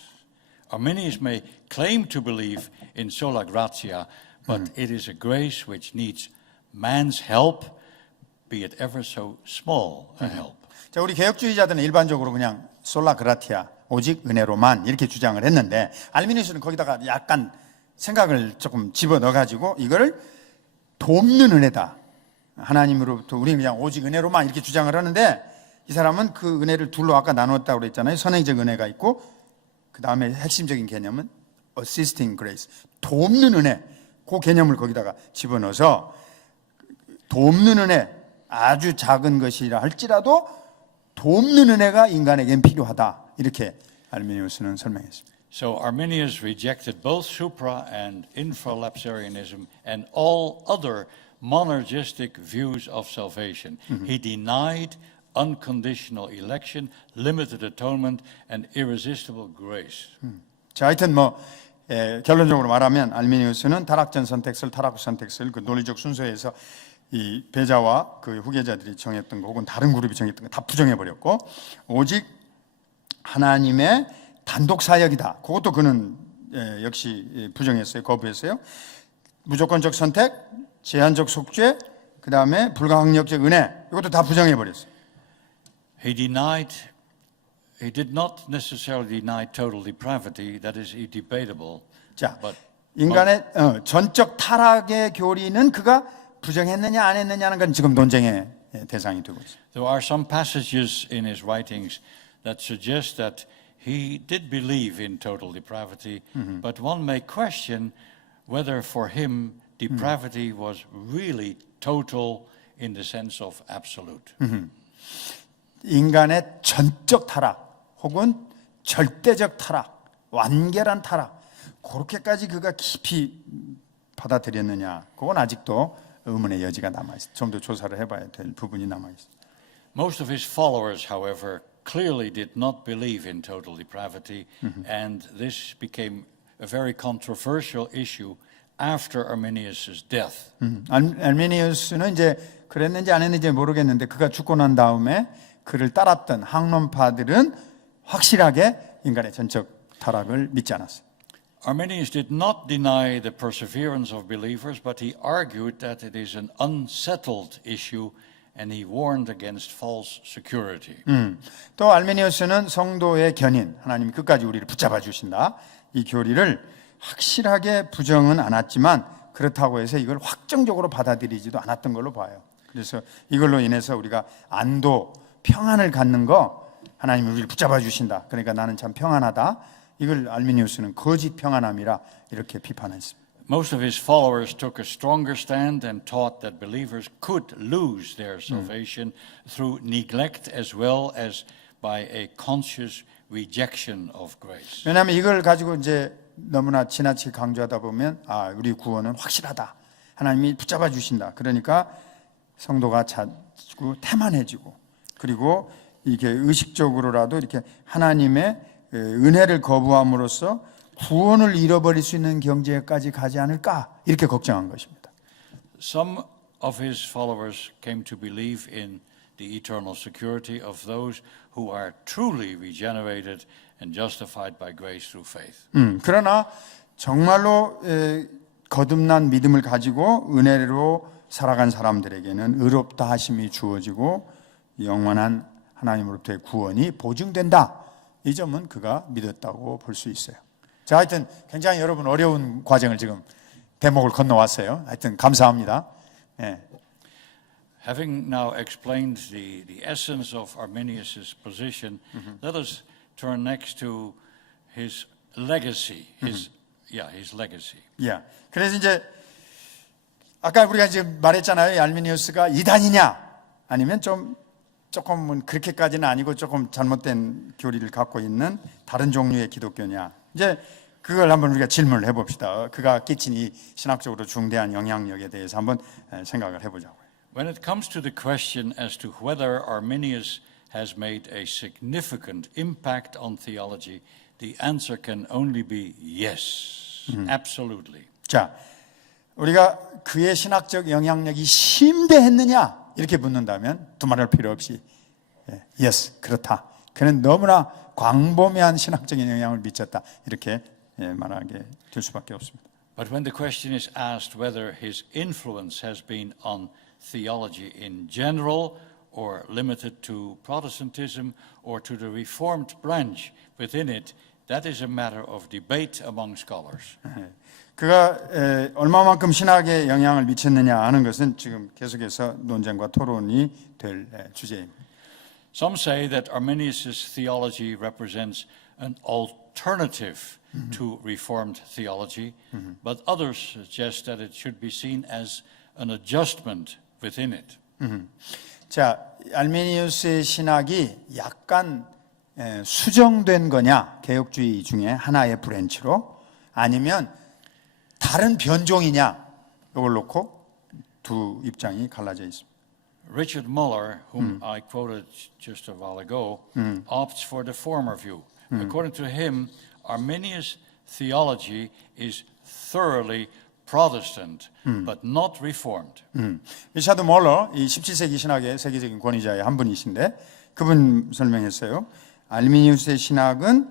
Arminius may claim to believe in sola gratia, but it is a grace which needs man's help, be it ever so small a help. 자, 우리 개혁주의자들은 일반적으로 그냥 솔라 그라티아, 오직 은혜로만 이렇게 주장을 했는데 알미니우스는 거기다가 약간 생각을 조금 집어넣어가지고 이거를 돕는 은혜다. 하나님으로부터 우리는 그냥 오직 은혜로만 이렇게 주장을 하는데 이 사람은 그 은혜를 둘로 아까 나누었다고 그랬잖아요. 선행적 은혜가 있고 그 다음에 핵심적인 개념은 assisting grace, 돕는 은혜. 그 개념을 거기다가 집어넣어서 돕는 은혜, 아주 작은 것이라 할지라도 돕는 은혜가 인간에겐 필요하다. 이렇게 알미니우스는 설명했습니다. So Arminius rejected both supra and infralapsarianism and all other monergistic views of salvation. He denied unconditional election, limited atonement, and irresistible grace. 자, 하여튼 결론적으로 말하면 알미니우스는 타락전 선택설, 타락 후 선택설 그 논리적 순서에서 이 배자와 그 후계자들이 정했던 거 혹은 다른 그룹이 정했던 거 다 부정해 버렸고 오직 하나님의 단독 사역이다. 그것도 그는 역시 부정했어요. 거부했어요. 무조건적 선택, 제한적 속죄, 그 다음에 불가항력적 은혜 이것도 다 부정해 버렸어요. He did not necessarily deny total depravity. That is debatable. 자, But 인간의 전적 타락의 교리는 그가 부정했느냐 안 했느냐는 건 지금 논쟁의 대상이 되고 있어요. there are some passages in his writings that suggest that he did believe in total depravity, but one may question whether for him depravity was really total in the sense of absolute. 인간의 전적 타락 혹은 절대적 타락, 완결한 타락 그렇게까지 그가 깊이 받아들였느냐 그건 아직도 의문의 여지가 남아있어요. 좀 더 조사를 해봐야 될 부분이 남아있어요. Most of his followers, however, clearly did not believe in total depravity, and this became a very controversial issue after Arminius' death. 알미니우스는 이제 그랬는지 안 했는지 모르겠는데 그가 죽고 난 다음에 그를 따랐던 학론파들은 확실하게 인간의 전적 타락을 믿지 않았어요. Arminius did not deny the perseverance of believers, but he argued that it is an unsettled issue and he warned against false security. 또 알메니우스는 성도의 견인, 하나님이 끝까지 우리를 붙잡아 주신다. 이 교리를 확실하게 부정은 않았지만 그렇다고 해서 이걸 확정적으로 받아들이지도 않았던 걸로 봐요. 그래서 이걸로 인해서 우리가 안도, 평안을 갖는 거 하나님이 우리를 붙잡아 주신다. 그러니까 나는 참 평안하다. 이걸 알메니우스는 거짓 평안함이라 이렇게 비판했습니다. Most of his followers took a stronger stand and taught that believers could lose their salvation through neglect as well as by a conscious rejection of grace. 왜냐하면 이걸 가지고 이제 너무나 지나치게 강조하다 보면 우리 구원은 확실하다. 하나님이 붙잡아 주신다. 그러니까 성도가 자꾸 태만해지고 그리고 이게 의식적으로라도 이렇게 하나님의 은혜를 거부함으로써 구원을 잃어버릴 수 있는 경지에까지 가지 않을까 이렇게 걱정한 것입니다. Some of his followers came to believe in the eternal security of those who are truly regenerated and justified by grace through faith. 그러나 정말로 거듭난 믿음을 가지고 은혜로 살아간 사람들에게는 의롭다 하심이 주어지고 영원한 하나님으로부터의 구원이 보증된다. 이 점은 그가 믿었다고 볼 수 있어요. 자, 하여튼 굉장히 여러분 어려운 과정을 지금 대목을 건너왔어요. 하여튼 감사합니다. 예. Having now explained the essence of Arminius' position, let us turn next to his legacy. His legacy. 예. 그래서 이제 아까 우리가 지금 말했잖아요. 알미니우스가 이단이냐 아니면 조금은 그렇게까지는 아니고 조금 잘못된 교리를 갖고 있는 다른 종류의 기독교냐. 이제 그걸 한번 우리가 질문을 해봅시다. 그가 끼친 이 신학적으로 중대한 영향력에 대해서 한번 생각을 해보자고요. When it comes to the question as to whether Arminius has made a significant impact on theology, the answer can only be yes, absolutely. 자, 우리가 그의 신학적 영향력이 심대했느냐 이렇게 묻는다면 두말할 필요 없이 yes, 그렇다. 그는 너무나 광범위한 신학적인 영향을 미쳤다. 이렇게 말하게 될 수밖에 없습니다. But when the question is asked whether his influence has been on theology in general or limited to Protestantism or to the Reformed branch within it, that is a matter of debate among scholars. 그가 얼마만큼 신학에 영향을 미쳤느냐 하는 것은 지금 계속해서 논쟁과 토론이 될 주제입니다. Some say that Arminius' theology represents an alternative to Reformed theology, but others suggest that it should be seen as an adjustment within it. 자, 알메니우스의 신학이 약간 수정된 거냐, 개혁주의 중에 하나의 브랜치로 아니면 다른 변종이냐, 이걸 놓고 두 입장이 갈라져 있습니다. Richard Muller, whom I quoted just a while ago, opts for the former view. According to him, Arminius' theology is thoroughly Protestant, but not Reformed. 리차드 몰러, 이 17세기 신학의 세계적인 권위자의 한 분이신데 그분 설명했어요. 알미니우스의 신학은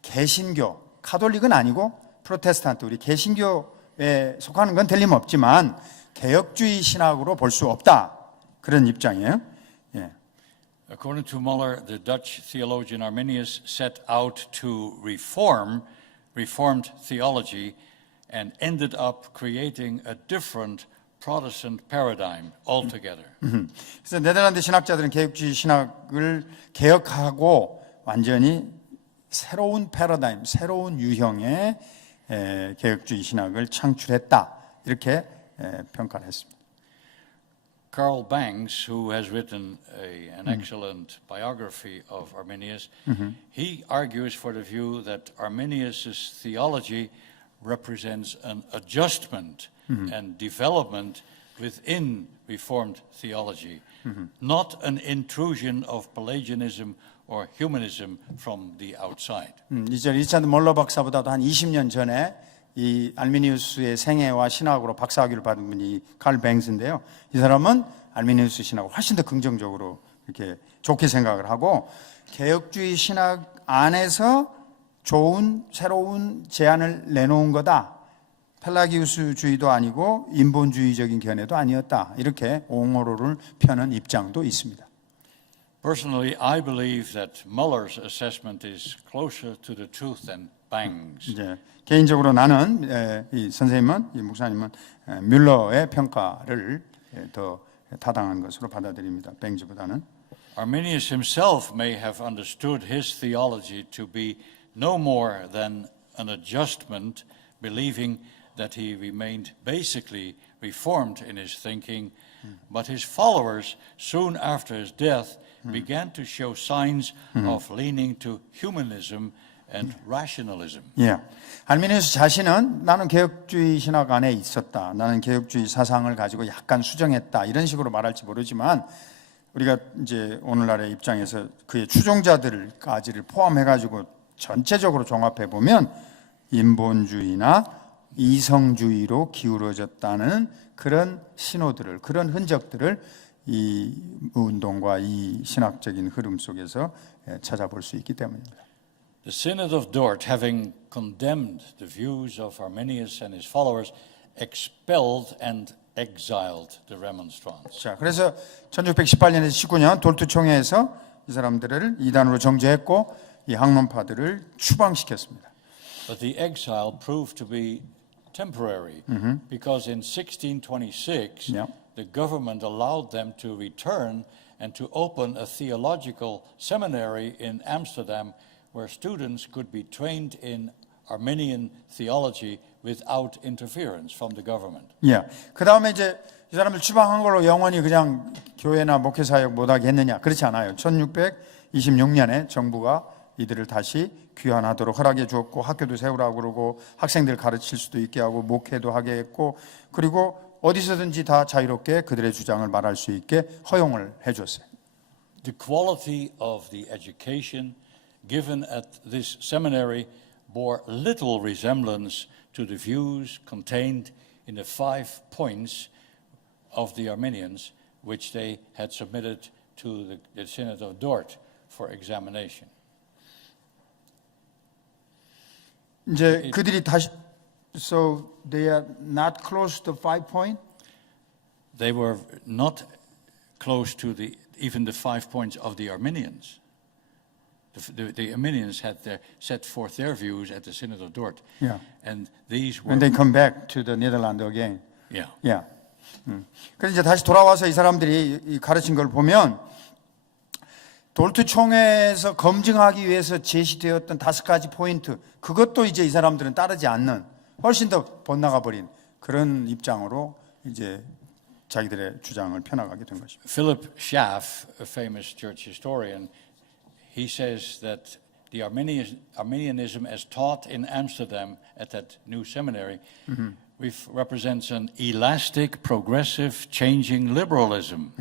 개신교, 카톨릭은 아니고 프로테스탄트, 우리 개신교에 속하는 건 틀림없지만 개혁주의 신학으로 볼 수 없다. 그런 입장이에요. 예. According to Muller, the Dutch theologian Arminius set out to reform Reformed theology and ended up creating a different Protestant paradigm altogether. 그래서 네덜란드 신학자들은 개혁주의 신학을 개혁하고 완전히 새로운 패러다임, 새로운 유형의 개혁주의 신학을 창출했다. 이렇게 평가를 했습니다. Carl Banks, who has written an excellent biography of Arminius, he argues for the view that Arminius' theology represents an adjustment and development within Reformed theology, not an intrusion of Pelagianism or humanism from the outside. 이제 리차드 몰러 박사보다도 한 20년 전에 이 알미니우스의 생애와 신학으로 박사학위를 받은 분이 칼 뱅스인데요. 이 사람은 알미니우스 신학을 훨씬 더 긍정적으로 이렇게 좋게 생각을 하고 개혁주의 신학 안에서 좋은 새로운 제안을 내놓은 거다. 펠라기우스주의도 아니고 인본주의적인 견해도 아니었다. 이렇게 옹호로를 펴는 입장도 있습니다. Personally, I believe that Muller's assessment is closer to the truth than Bang's. 이제 개인적으로 나는 이 선생님은 이 목사님은 뮬러의 평가를 더 타당한 것으로 받아들입니다. 뱅즈보다는. Arminius himself may have understood his theology to be no more than an adjustment, believing that he remained basically reformed in his thinking, but his followers, soon after his death, began to show signs of leaning to humanism and rationalism. 예. 알미니우스 자신은 나는 개혁주의 신학 안에 있었다. 나는 개혁주의 사상을 가지고 약간 수정했다. 이런 식으로 말할지 모르지만 우리가 이제 오늘날의 입장에서 그의 추종자들까지를 포함해 가지고 전체적으로 종합해 보면 인본주의나 이성주의로 기울어졌다는 그런 신호들을, 그런 흔적들을 이 운동과 이 신학적인 흐름 속에서 찾아볼 수 있기 때문입니다. The Synod of Dort, having condemned the views of Arminius and his followers, expelled and exiled the remonstrants. 자, 그래서 1618년에서 19년 돌투 총회에서 이 사람들을 이단으로 정죄했고 이 학론파들을 추방시켰습니다. But the exile proved to be temporary because in 1626 Yeah. the government allowed them to return and to open a theological seminary in Amsterdam where students could be trained in Arminian theology without interference from the government. 예. 그 다음에 이제 이 사람들 추방한 걸로 영원히 그냥 교회나 목회 사역 못하게 했느냐? 그렇지 않아요. 1626년에 정부가 이들을 다시 귀환하도록 허락해 주었고 학교도 세우라고 그러고 학생들 가르칠 수도 있게 하고 목회도 하게 했고 그리고 어디서든지 다 자유롭게 그들의 주장을 말할 수 있게 허용을 해 줬어요. The quality of the education given at this seminary bore little resemblance to the views contained in the 5 points of the Arminians, which they had submitted to the Synod of Dort for examination. 이제 그들이 다시 so they are not close to 5 point. They were not close to even the 5 points of the Arminians. The Arminians had set forth their views at the Synod of Dort, Yeah. and these were When they come back to the Netherlands again. yeah. 예. 그래서 이제 다시 돌아와서 이 사람들이 이 가르친 걸 보면 돌투 총회에서 검증하기 위해서 제시되었던 5가지 포인트 그것도 이제 이 사람들은 따르지 않는 훨씬 더 번나가 버린 그런 입장으로 이제 자기들의 주장을 펴나가게 된 것입니다. Philip Schaff, a famous church historian, he says that the Arminianism as taught in Amsterdam at that new seminary represents an elastic, progressive, changing liberalism.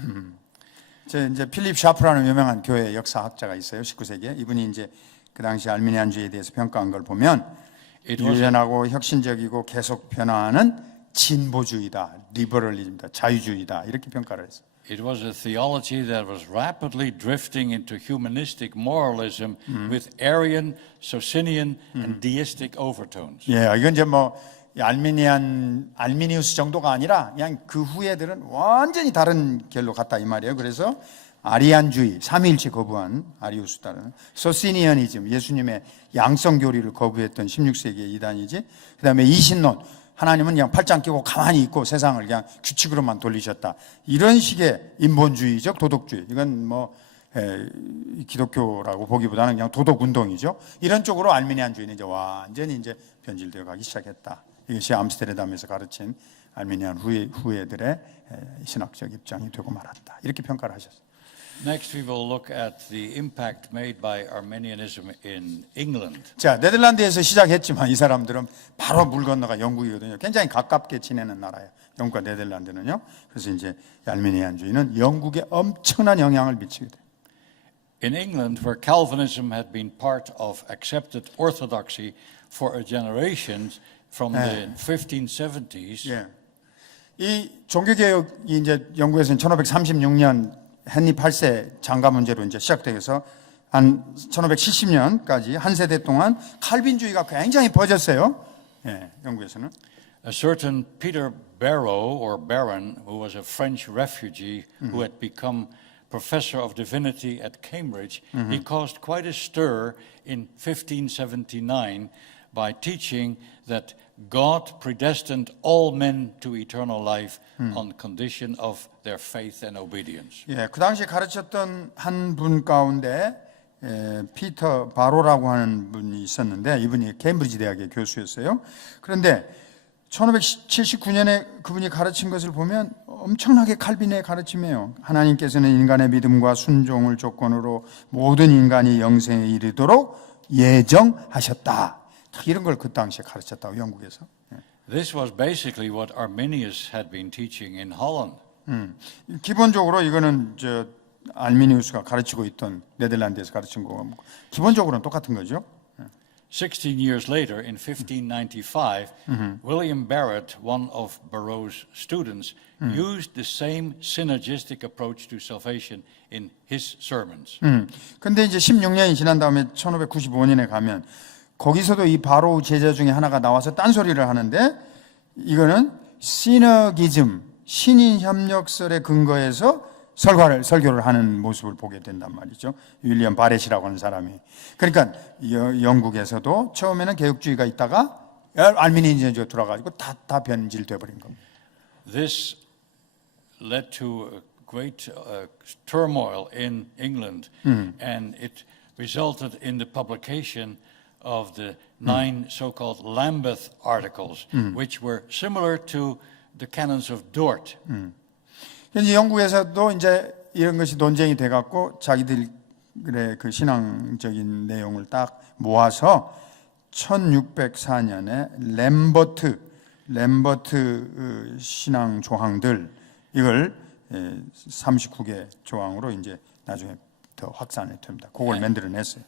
이제 필립 샤프라는 유명한 교회 역사학자가 있어요. 19세기에. 이분이 이제 그 당시 알미니안주의에 대해서 평가한 걸 보면 유연하고 혁신적이고 계속 변화하는 진보주의다, 리버럴리즘이다, 자유주의다 이렇게 평가를 했어요. It was a theology that was rapidly drifting into humanistic moralism with Arian, Socinian, and deistic overtones. 예, 이건 이제 뭐 알미니우스 정도가 아니라 그냥 그 후예들은 완전히 다른 결로 갔다 이 말이에요. 그래서 아리안주의, 삼위일체 거부한 아리우스 따르는 소시니언이즘, 예수님의 양성 교리를 거부했던 16세기의 이단이지. 그다음에 이신론, 하나님은 그냥 팔짱 끼고 가만히 있고 세상을 그냥 규칙으로만 돌리셨다. 이런 식의 인본주의적 도덕주의. 이건 뭐 기독교라고 보기보다는 그냥 도덕 운동이죠. 이런 쪽으로 알미니안주의는 이제 완전히 이제 변질되어 가기 시작했다. 이것이 암스테르담에서 가르친 알미니안 후예들의 신학적 입장이 되고 말았다. 이렇게 평가를 하셨어요. Next, we will look at the impact made by Arminianism in England. 자, 네덜란드에서 시작했지만 이 사람들은 바로 물 건너가 영국이거든요. 굉장히 가깝게 지내는 나라예요. 영국과 네덜란드는요. 그래서 이제 알미니안주의는 영국에 엄청난 영향을 미치게 돼요. In England, where Calvinism had been part of accepted orthodoxy for a generation from the 1570s, 예. 이 종교개혁이 이제 영국에서는 1536년 헨리 8세 장가 문제로 이제 시작돼서 한 1570년까지 한 세대 동안 칼빈주의가 굉장히 퍼졌어요. 예, 영국에서는. A certain Peter Barrow or Baron, who was a French refugee who had become professor of divinity at Cambridge, he caused quite a stir in 1579 by teaching that God predestined all men to eternal life on condition of their faith and obedience. 예, 그 당시에 가르쳤던 한 분 가운데 피터 바로라고 하는 분이 있었는데 이분이 케임브리지 대학의 교수였어요. 그런데 1579년에 그분이 가르친 것을 보면 엄청나게 칼빈의 가르침이에요. 하나님께서는 인간의 믿음과 순종을 조건으로 모든 인간이 영생에 이르도록 예정하셨다. 이런 걸 그 당시에 가르쳤다고 영국에서. This was basically what Arminius had been teaching in Holland. 기본적으로 이거는 알미니우스가 가르치고 있던 네덜란드에서 가르친 거고 기본적으로는 똑같은 거죠. 16 years later, in 1595, William Barrett, one of Barrow's students, used the same synergistic approach to salvation in his sermons. 근데 이제 16년이 지난 다음에 1595년에 가면 거기서도 이 바로 제자 중에 하나가 나와서 딴소리를 하는데 이거는 시너기즘, 신인 협력설에 근거해서 설교를 하는 모습을 보게 된단 말이죠. 윌리엄 바렛이라고 하는 사람이. 그러니까 영국에서도 처음에는 개혁주의가 있다가 알미니즘으로 들어가지고 다 변질돼 버린 겁니다. This led to a great turmoil in England, and it resulted in the publication of the 9 so-called Lambeth Articles, which were similar to the Canons of Dort. 이제 영국에서도 이제 이런 것이 논쟁이 돼갖고 자기들의 그 신앙적인 내용을 딱 모아서 1604년에 램버트 신앙 조항들 이걸 39개 조항으로 이제 나중에 더 확산이 됩니다. 그걸 만들어냈어요.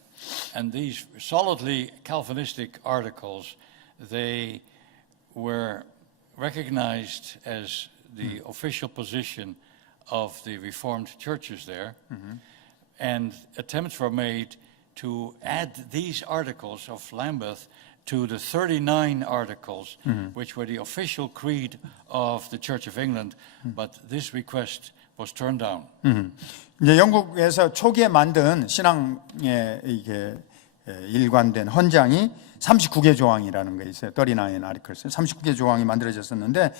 And these solidly Calvinistic articles, they were recognized as the official position of the Reformed churches there, and attempts were made to add these articles of Lambeth to the 39 articles, which were the official creed of the Church of England, but this request was turned down. 이제 영국에서 초기에 만든 신앙에 이게 일관된 헌장이 39개 조항이라는 게 있어요. 39 articles. 39개 조항이 만들어졌었는데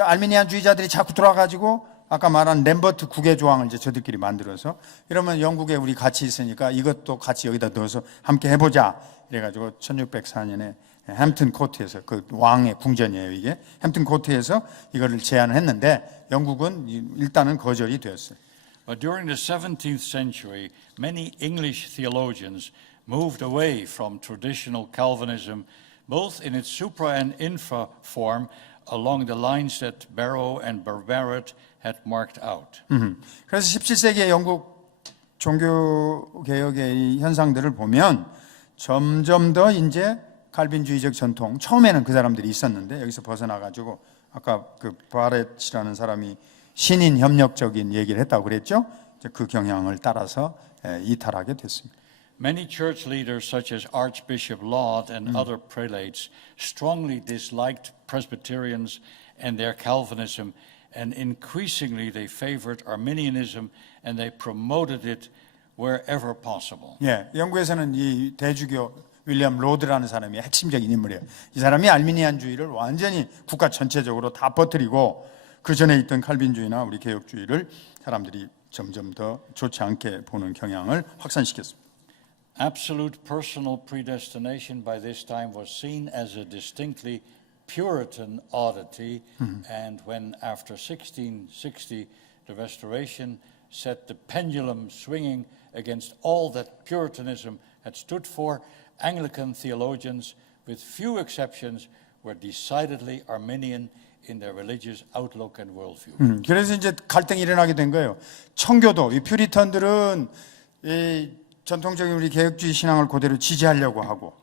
알미니안주의자들이 자꾸 들어와가지고 아까 말한 램버트 9개 조항을 이제 저들끼리 만들어서 이러면 영국에 우리 같이 있으니까 이것도 같이 여기다 넣어서 함께 해보자. 이래가지고 1604년에 햄튼 코트에서 그 왕의 궁전이에요 이게 햄튼 코트에서 이거를 제안을 했는데 영국은 일단은 거절이 되었어요. But during the 17th century, many English theologians moved away from traditional Calvinism, both in its supra and infra form, along the lines that Barrow and Barrett had marked out. 그래서 17세기의 영국 종교 개혁의 현상들을 보면 점점 더 이제 칼빈주의적 전통, 처음에는 그 사람들이 있었는데 여기서 벗어나가지고 아까 그 바렛이라는 사람이 신인 협력적인 얘기를 했다고 그랬죠? 그 경향을 따라서 이탈하게 됐습니다. Many church leaders, such as Archbishop Laud and other prelates, strongly disliked Presbyterians and their Calvinism, and increasingly they favored Arminianism and they promoted it wherever possible. 예, 영국에서는 이 대주교 윌리엄 로드라는 사람이 핵심적인 인물이에요. 이 사람이 알미니안주의를 완전히 국가 전체적으로 다 퍼뜨리고 그 전에 있던 칼빈주의나 우리 개혁주의를 사람들이 점점 더 좋지 않게 보는 경향을 확산시켰습니다. Absolute personal predestination by this time was seen as a distinctly Puritan oddity, and when after 1660 the Restoration set the pendulum swinging against all that Puritanism had stood for, Anglican theologians, with few exceptions, were decidedly Arminian in their religious outlook and worldview. 그래서 이제 갈등이 일어나게 된 거예요. 청교도, 이 퓨리턴들은 이 전통적인 우리 개혁주의 신앙을 그대로 지지하려고 하고,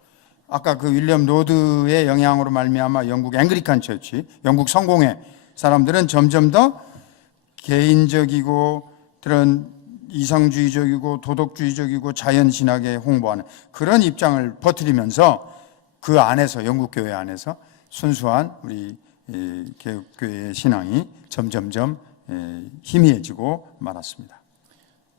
아까 그 윌리엄 로드의 영향으로 말미암아 영국 앵글리칸 처치, 영국 성공회 사람들은 점점 더 개인적이고 그런 이상주의적이고 도덕주의적이고 자연신학에 홍보하는 그런 입장을 퍼뜨리면서 그 안에서 영국 교회 안에서 순수한 우리 개혁교회의 신앙이 점점점 희미해지고 말았습니다.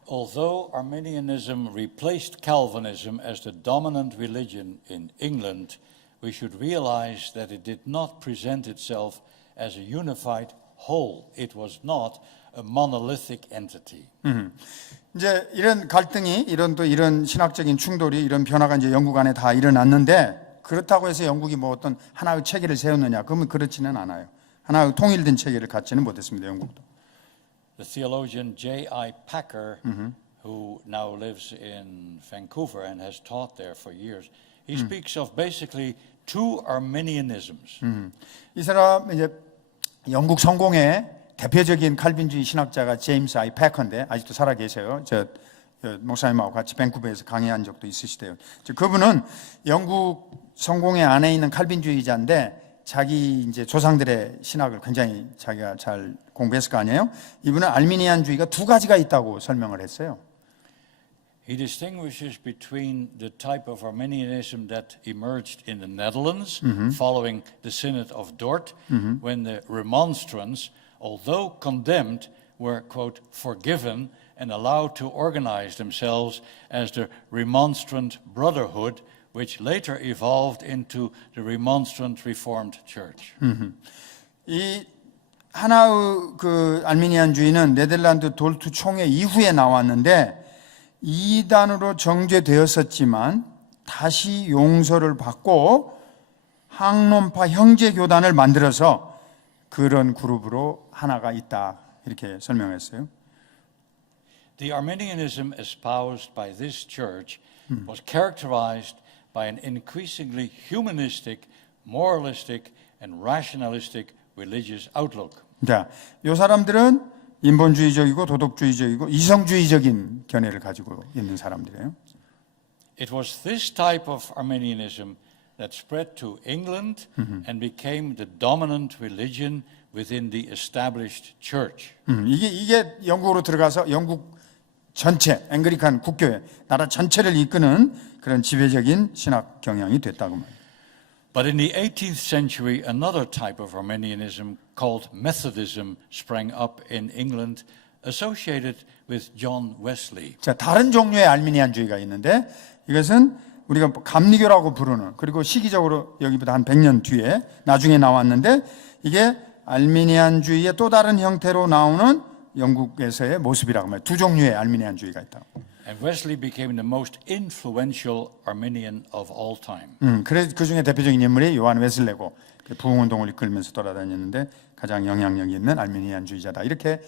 Although Arminianism replaced Calvinism as the dominant religion in England, we should realize that it did not present itself as a unified whole. It was not a monolithic entity. 이제 이런 갈등이 이런 신학적인 충돌이 이런 변화가 이제 영국 안에 다 일어났는데 그렇다고 해서 영국이 뭐 어떤 하나의 체계를 세웠느냐? 그러면 그렇지는 않아요. 하나의 통일된 체계를 갖지는 못했습니다. 영국도. The theologian J.I. Packer, who now lives in Vancouver and has taught there for years, he speaks of basically two Arminianisms. 이 사람 이제 영국 성공의 대표적인 칼빈주의 신학자가 제임스 아이 패커인데 아직도 살아 계세요. 저 목사님하고 같이 밴쿠버에서 강의한 적도 있으시대요. 그분은 영국 성공의 안에 있는 칼빈주의자인데 자기 이제 조상들의 신학을 굉장히 자기가 잘 공부했을 거 아니에요. 이분은 알미니안주의가 두 가지가 있다고 설명을 했어요. He distinguishes between the type of Arminianism that emerged in the Netherlands following the Synod of Dort, when the Remonstrants, although condemned, were, quote, forgiven and allowed to organize themselves as the Remonstrant Brotherhood, which later evolved into the Remonstrant Reformed Church. 이 하나의 그 알미니안주의는 네덜란드 돌트 총회 이후에 나왔는데 이단으로 정죄되었었지만 다시 용서를 받고 항론파 형제교단을 만들어서 그런 그룹으로 하나가 있다 이렇게 설명했어요. The Arminianism espoused by this church was characterized by an increasingly humanistic, moralistic, and rationalistic religious outlook. 자, 이 사람들은 인본주의적이고 도덕주의적이고 이성주의적인 견해를 가지고 있는 사람들이에요. It was this type of Arminianism that spread to England and became the dominant religion within the established church. 이게 영국으로 들어가서 영국 전체 앵글리칸 국교회 나라 전체를 이끄는 그런 지배적인 신학 경향이 됐다고 말이에요. But in the 18th century, another type of Arminianism called Methodism sprang up in England, associated with John Wesley. 자, 다른 종류의 알미니안주의가 있는데 이것은 우리가 감리교라고 부르는 그리고 시기적으로 여기보다 한 100년 뒤에 나중에 나왔는데 이게 알미니안주의의 또 다른 형태로 나오는 영국에서의 모습이라고 말해요. 두 종류의 알미니안주의가 있다고. And Wesley became the most influential Arminian of all time. 그래서 그 중에 대표적인 인물이 요한 웨슬레고 부흥운동을 이끌면서 돌아다녔는데 가장 영향력 있는 알미니안주의자다 이렇게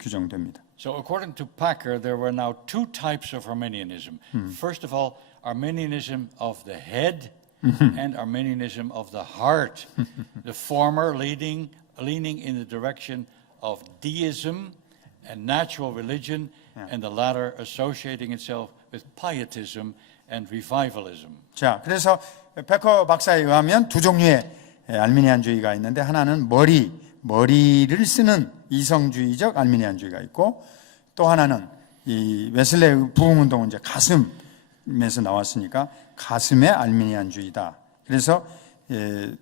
규정됩니다. So according to Packer, there were now two types of Arminianism. First of all, Arminianism of the head and Arminianism of the heart. The former leaning in the direction of deism and natural religion, and the latter associating itself with pietism and revivalism. 자, 그래서 베커 박사에 의하면 두 종류의 알미니안주의가 있는데 하나는 머리를 쓰는 이성주의적 알미니안주의가 있고 또 하나는 이 웨슬레의 부흥운동은 이제 가슴에서 나왔으니까 가슴의 알미니안주의다. 그래서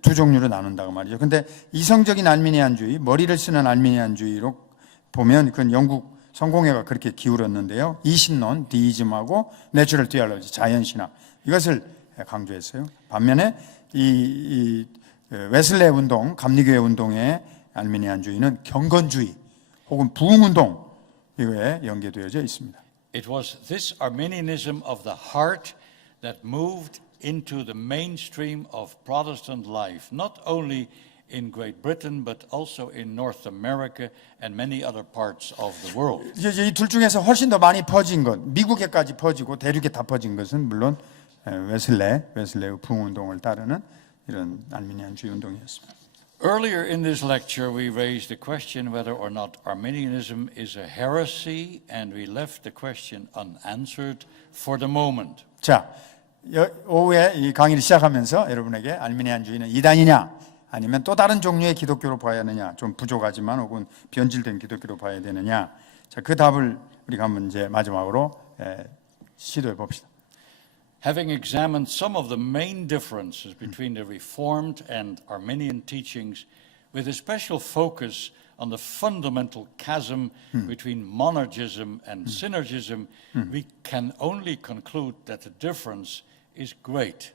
두 종류로 나눈다고 말이죠. 근데 이성적인 알미니안주의, 머리를 쓰는 알미니안주의로 보면 그건 영국 성공회가 그렇게 기울었는데요. 이신론, 디이즘하고 내추럴 디알로지, 자연신학 이것을 강조했어요. 반면에 이 웨슬레 운동, 감리교회 운동의 알미니안주의는 경건주의 혹은 부흥운동 이거에 연계되어져 있습니다. It was this Arminianism of the heart that moved into the mainstream of Protestant life, not only in Great Britain, but also in North America and many other parts of the world. 이제 이 둘 중에서 훨씬 더 많이 퍼진 것, 미국에까지 퍼지고 대륙에 다 퍼진 것은 물론 웨슬레의 부흥운동을 따르는 이런 알미니안주의 운동이었습니다. Earlier in this lecture, we raised the question whether or not Arminianism is a heresy, and we left the question unanswered for the moment. 자, 오후에 이 강의를 시작하면서 여러분에게 알미니안주의는 이단이냐 아니면 또 다른 종류의 기독교로 봐야 하느냐 좀 부족하지만 혹은 변질된 기독교로 봐야 되느냐 자, 그 답을 우리가 한번 이제 마지막으로 시도해 봅시다. Having examined some of the main differences between the Reformed and Arminian teachings, with a special focus on the fundamental chasm between monergism and synergism, we can only conclude that the difference is great.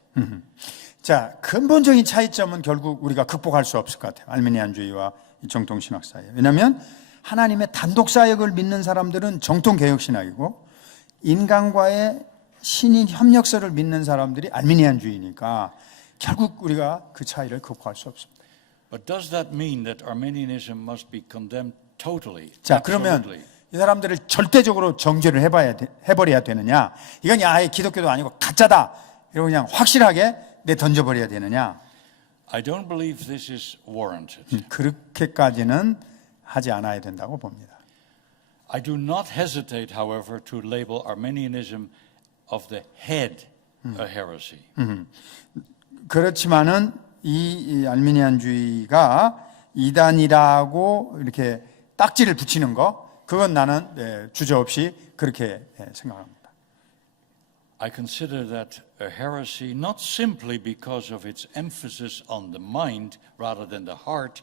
자, 근본적인 차이점은 결국 우리가 극복할 수 없을 것 같아요. 알미니안주의와 정통 신학 사이에. 왜냐하면 하나님의 단독 사역을 믿는 사람들은 정통 개혁 신학이고 인간과의 신인 협력서를 믿는 사람들이 알미니안주의니까 결국 우리가 그 차이를 극복할 수 없습니다. But does that mean that Arminianism must be condemned totally? 자, 그러면 Absolutely. 이 사람들을 절대적으로 정죄를 해버려야 되느냐? 이건 아예 기독교도 아니고 가짜다. 이러고 그냥 확실하게 던져버려야 되느냐? I don't believe this is warranted. 그렇게까지는 하지 않아야 된다고 봅니다. I do not hesitate, however, to label Arminianism of the head a heresy. 그렇지만은 이 알미니안주의가 이단이라고 이렇게 딱지를 붙이는 거, 그건 나는 주저없이 그렇게 생각합니다. I consider that a heresy not simply because of its emphasis on the mind rather than the heart,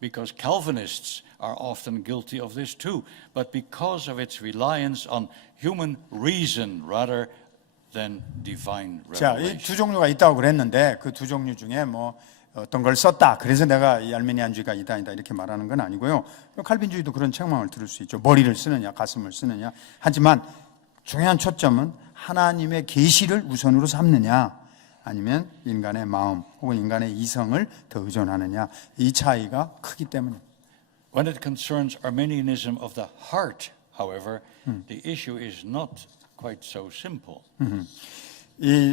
because Calvinists are often guilty of this too, but because of its reliance on human reason rather than divine 자, revelation. 이 두 종류가 있다고 그랬는데 그 두 종류 중에 뭐 어떤 걸 썼다. 그래서 내가 이 알미니안주의가 이단이다 이렇게 말하는 건 아니고요. 칼빈주의도 그런 책망을 들을 수 있죠. 머리를 쓰느냐, 가슴을 쓰느냐. 하지만 중요한 초점은 하나님의 계시를 우선으로 삼느냐, 아니면 인간의 마음 혹은 인간의 이성을 더 의존하느냐. 이 차이가 크기 때문에. When it concerns Arminianism of the heart, however, the issue is not quite so simple.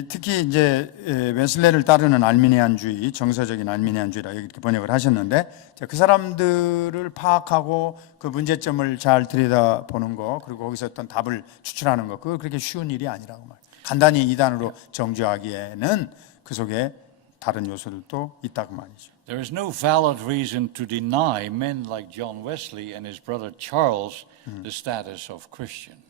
특히 이제 웨슬레를 따르는 알미니안주의, 정서적인 알미니안주의라 이렇게 번역을 하셨는데, 그 사람들을 파악하고 그 문제점을 잘 들여다보는 거, 그리고 거기서 어떤 답을 추출하는 거, 그거 그렇게 쉬운 일이 아니라고 말이에요. 간단히 이단으로 정죄하기에는 그 속에 다른 요소들도 있다고 말이죠. There is no valid reason to deny men like John Wesley and his brother Charles the status of Christian.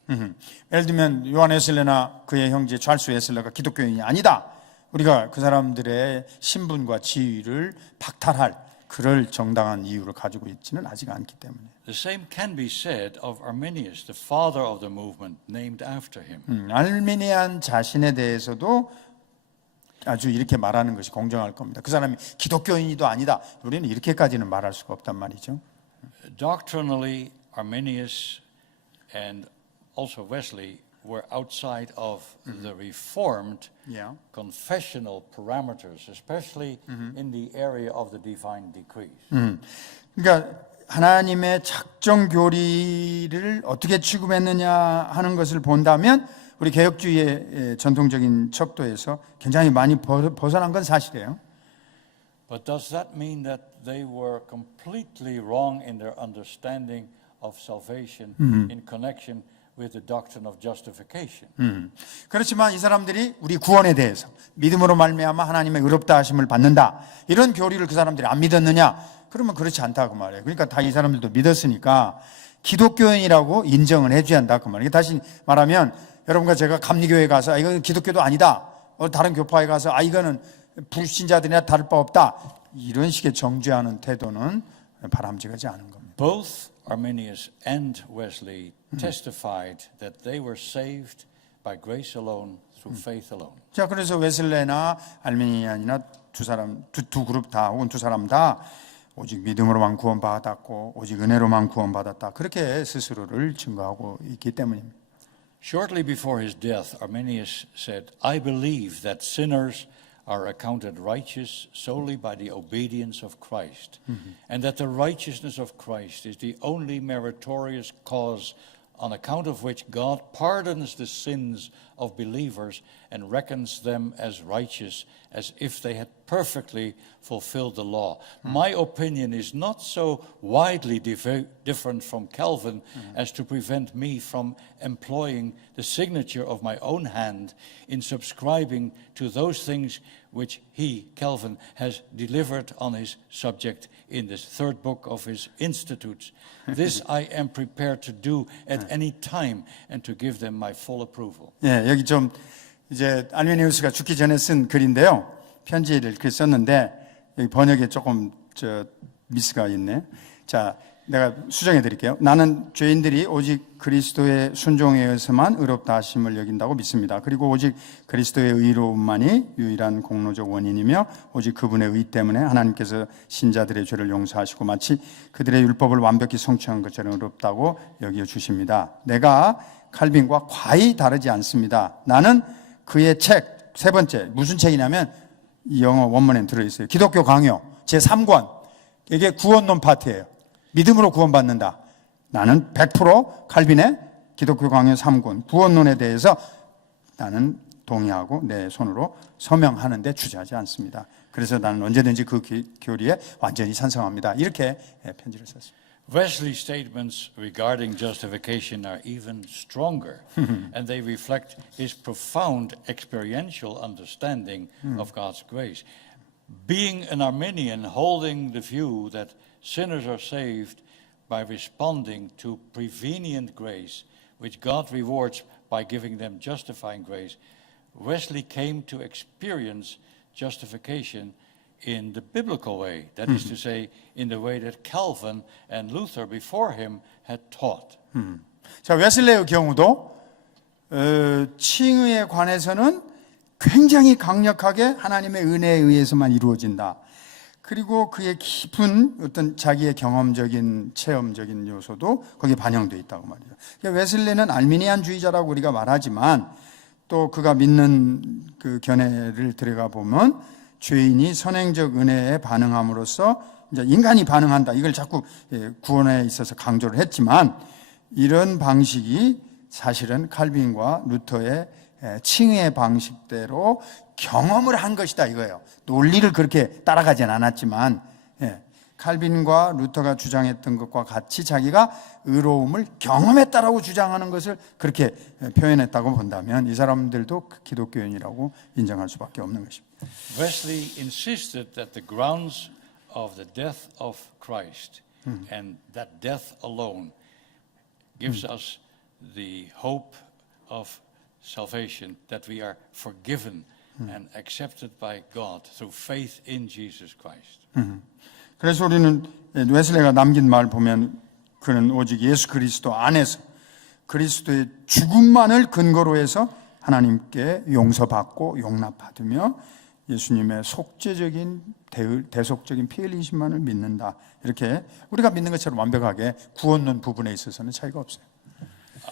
예를 들면 요한 웨슬레나 그의 형제 찰스 웨슬레가 기독교인이 아니다. 우리가 그 사람들의 신분과 지위를 박탈할 그럴 정당한 이유를 가지고 있지는 아직 않기 때문에. The same can be said of Arminius, the father of the movement, named after him. 알미니안 자신에 대해서도 아주 이렇게 말하는 것이 공정할 겁니다. 그 사람이 기독교인이도 아니다. 우리는 이렇게까지는 말할 수가 없단 말이죠. Doctrinally, Arminius and also Wesley were outside of the Reformed Yeah. confessional parameters, especially in the area of the divine decrees. 그러니까 하나님의 작정 교리를 어떻게 취급했느냐 하는 것을 본다면 우리 개혁주의의 전통적인 척도에서 굉장히 많이 벗어난 건 사실이에요. But does that mean that they were completely wrong in their understanding of salvation in connection with the doctrine of justification? 그렇지만 이 사람들이 우리 구원에 대해서 믿음으로 말미암아 하나님의 의롭다 하심을 받는다, 이런 교리를 그 사람들이 안 믿었느냐? 그러면 그렇지 않다고 말해요. 그러니까 다 이 사람들도 믿었으니까 기독교인이라고 인정을 해줘야 한다 그 말이에요. 다시 말하면 여러분과 제가 감리교회 가서 이건 기독교도 아니다, 다른 교파에 가서 이거는 불신자들이나 다를 바 없다, 이런 식의 정죄하는 태도는 바람직하지 않은 겁니다. Both Arminius and Wesley testified that they were saved by grace alone, through faith alone. 자, 그래서 웨슬레나 알미니안이나 두 그룹 다 혹은 두 사람 다 오직 믿음으로만 구원받았고 오직 은혜로만 구원받았다, 그렇게 스스로를 증거하고 있기 때문입니다. Shortly before his death, Arminius said, I believe that sinners are accounted righteous solely by the obedience of Christ, and that the righteousness of Christ is the only meritorious cause on account of which God pardons the sins of believers and reckons them as righteous as if they had perfectly fulfilled the law. My opinion is not so widely different from Calvin as to prevent me from employing the signature of my own hand in subscribing to those things which he, Calvin, has delivered on his subject in this third book of his Institutes. This I am prepared to do at any time and to give them my full approval. 예, 여기 좀 이제 알미니우스가 죽기 전에 쓴 글인데요. 편지를 이렇게 썼는데 여기 번역에 조금 미스가 있네. 자, 내가 수정해 드릴게요. 나는 죄인들이 오직 그리스도의 순종에 의해서만 의롭다 하심을 여긴다고 믿습니다. 그리고 오직 그리스도의 의로움만이 유일한 공로적 원인이며 오직 그분의 의 때문에 하나님께서 신자들의 죄를 용서하시고 마치 그들의 율법을 완벽히 성취한 것처럼 의롭다고 여겨 주십니다. 내가 칼빈과 과히 다르지 않습니다. 나는 그의 책, 세 번째, 무슨 책이냐면 이 영어 원문에 들어있어요. 기독교 강요 제3권. 이게 구원론 파트예요. 믿음으로 구원받는다. 나는 100% 칼빈의 기독교 강요 3권 구원론에 대해서 나는 동의하고 내 손으로 서명하는데 주저하지 않습니다. 그래서 나는 언제든지 그 교리에 완전히 찬성합니다. 이렇게 편지를 썼습니다. Wesley's statements regarding justification are even stronger, and they reflect his profound experiential understanding of God's grace. Being an Arminian, holding the view that sinners are saved by responding to prevenient grace, which God rewards by giving them justifying grace, Wesley came to experience justification in the biblical way, that is to say, in the way that Calvin and Luther before him had taught. 자, 웨슬레의 경우도 칭의에 관해서는 굉장히 강력하게 하나님의 은혜에 의해서만 이루어진다. 그리고 그의 깊은 어떤 자기의 경험적인 체험적인 요소도 거기에 반영되어 있다고 말이죠. 웨슬레는 알미니안주의자라고 우리가 말하지만 또 그가 믿는 그 견해를 들어가 보면 죄인이 선행적 은혜에 반응함으로써 이제 인간이 반응한다. 이걸 자꾸 구원에 있어서 강조를 했지만 이런 방식이 사실은 칼빈과 루터의 칭의의 방식대로 경험을 한 것이다 이거예요. 논리를 그렇게 따라가진 않았지만 칼빈과 루터가 주장했던 것과 같이 자기가 의로움을 경험했다라고 주장하는 것을 그렇게 표현했다고 본다면 이 사람들도 기독교인이라고 인정할 수밖에 없는 것입니다. Wesley insisted that the grounds of the death of Christ and that death alone gives us the hope of salvation, that we are forgiven and accepted by God through faith in Jesus Christ. 그래서 우리는 웨슬레가 남긴 말 보면 그는 오직 예수 그리스도 안에서 그리스도의 죽음만을 근거로 해서 하나님께 용서받고 용납받으며 예수님의 속죄적인 대속적인 피 흘리심만을 믿는다. 이렇게 우리가 믿는 것처럼 완벽하게 구원론 부분에 있어서는 차이가 없어요.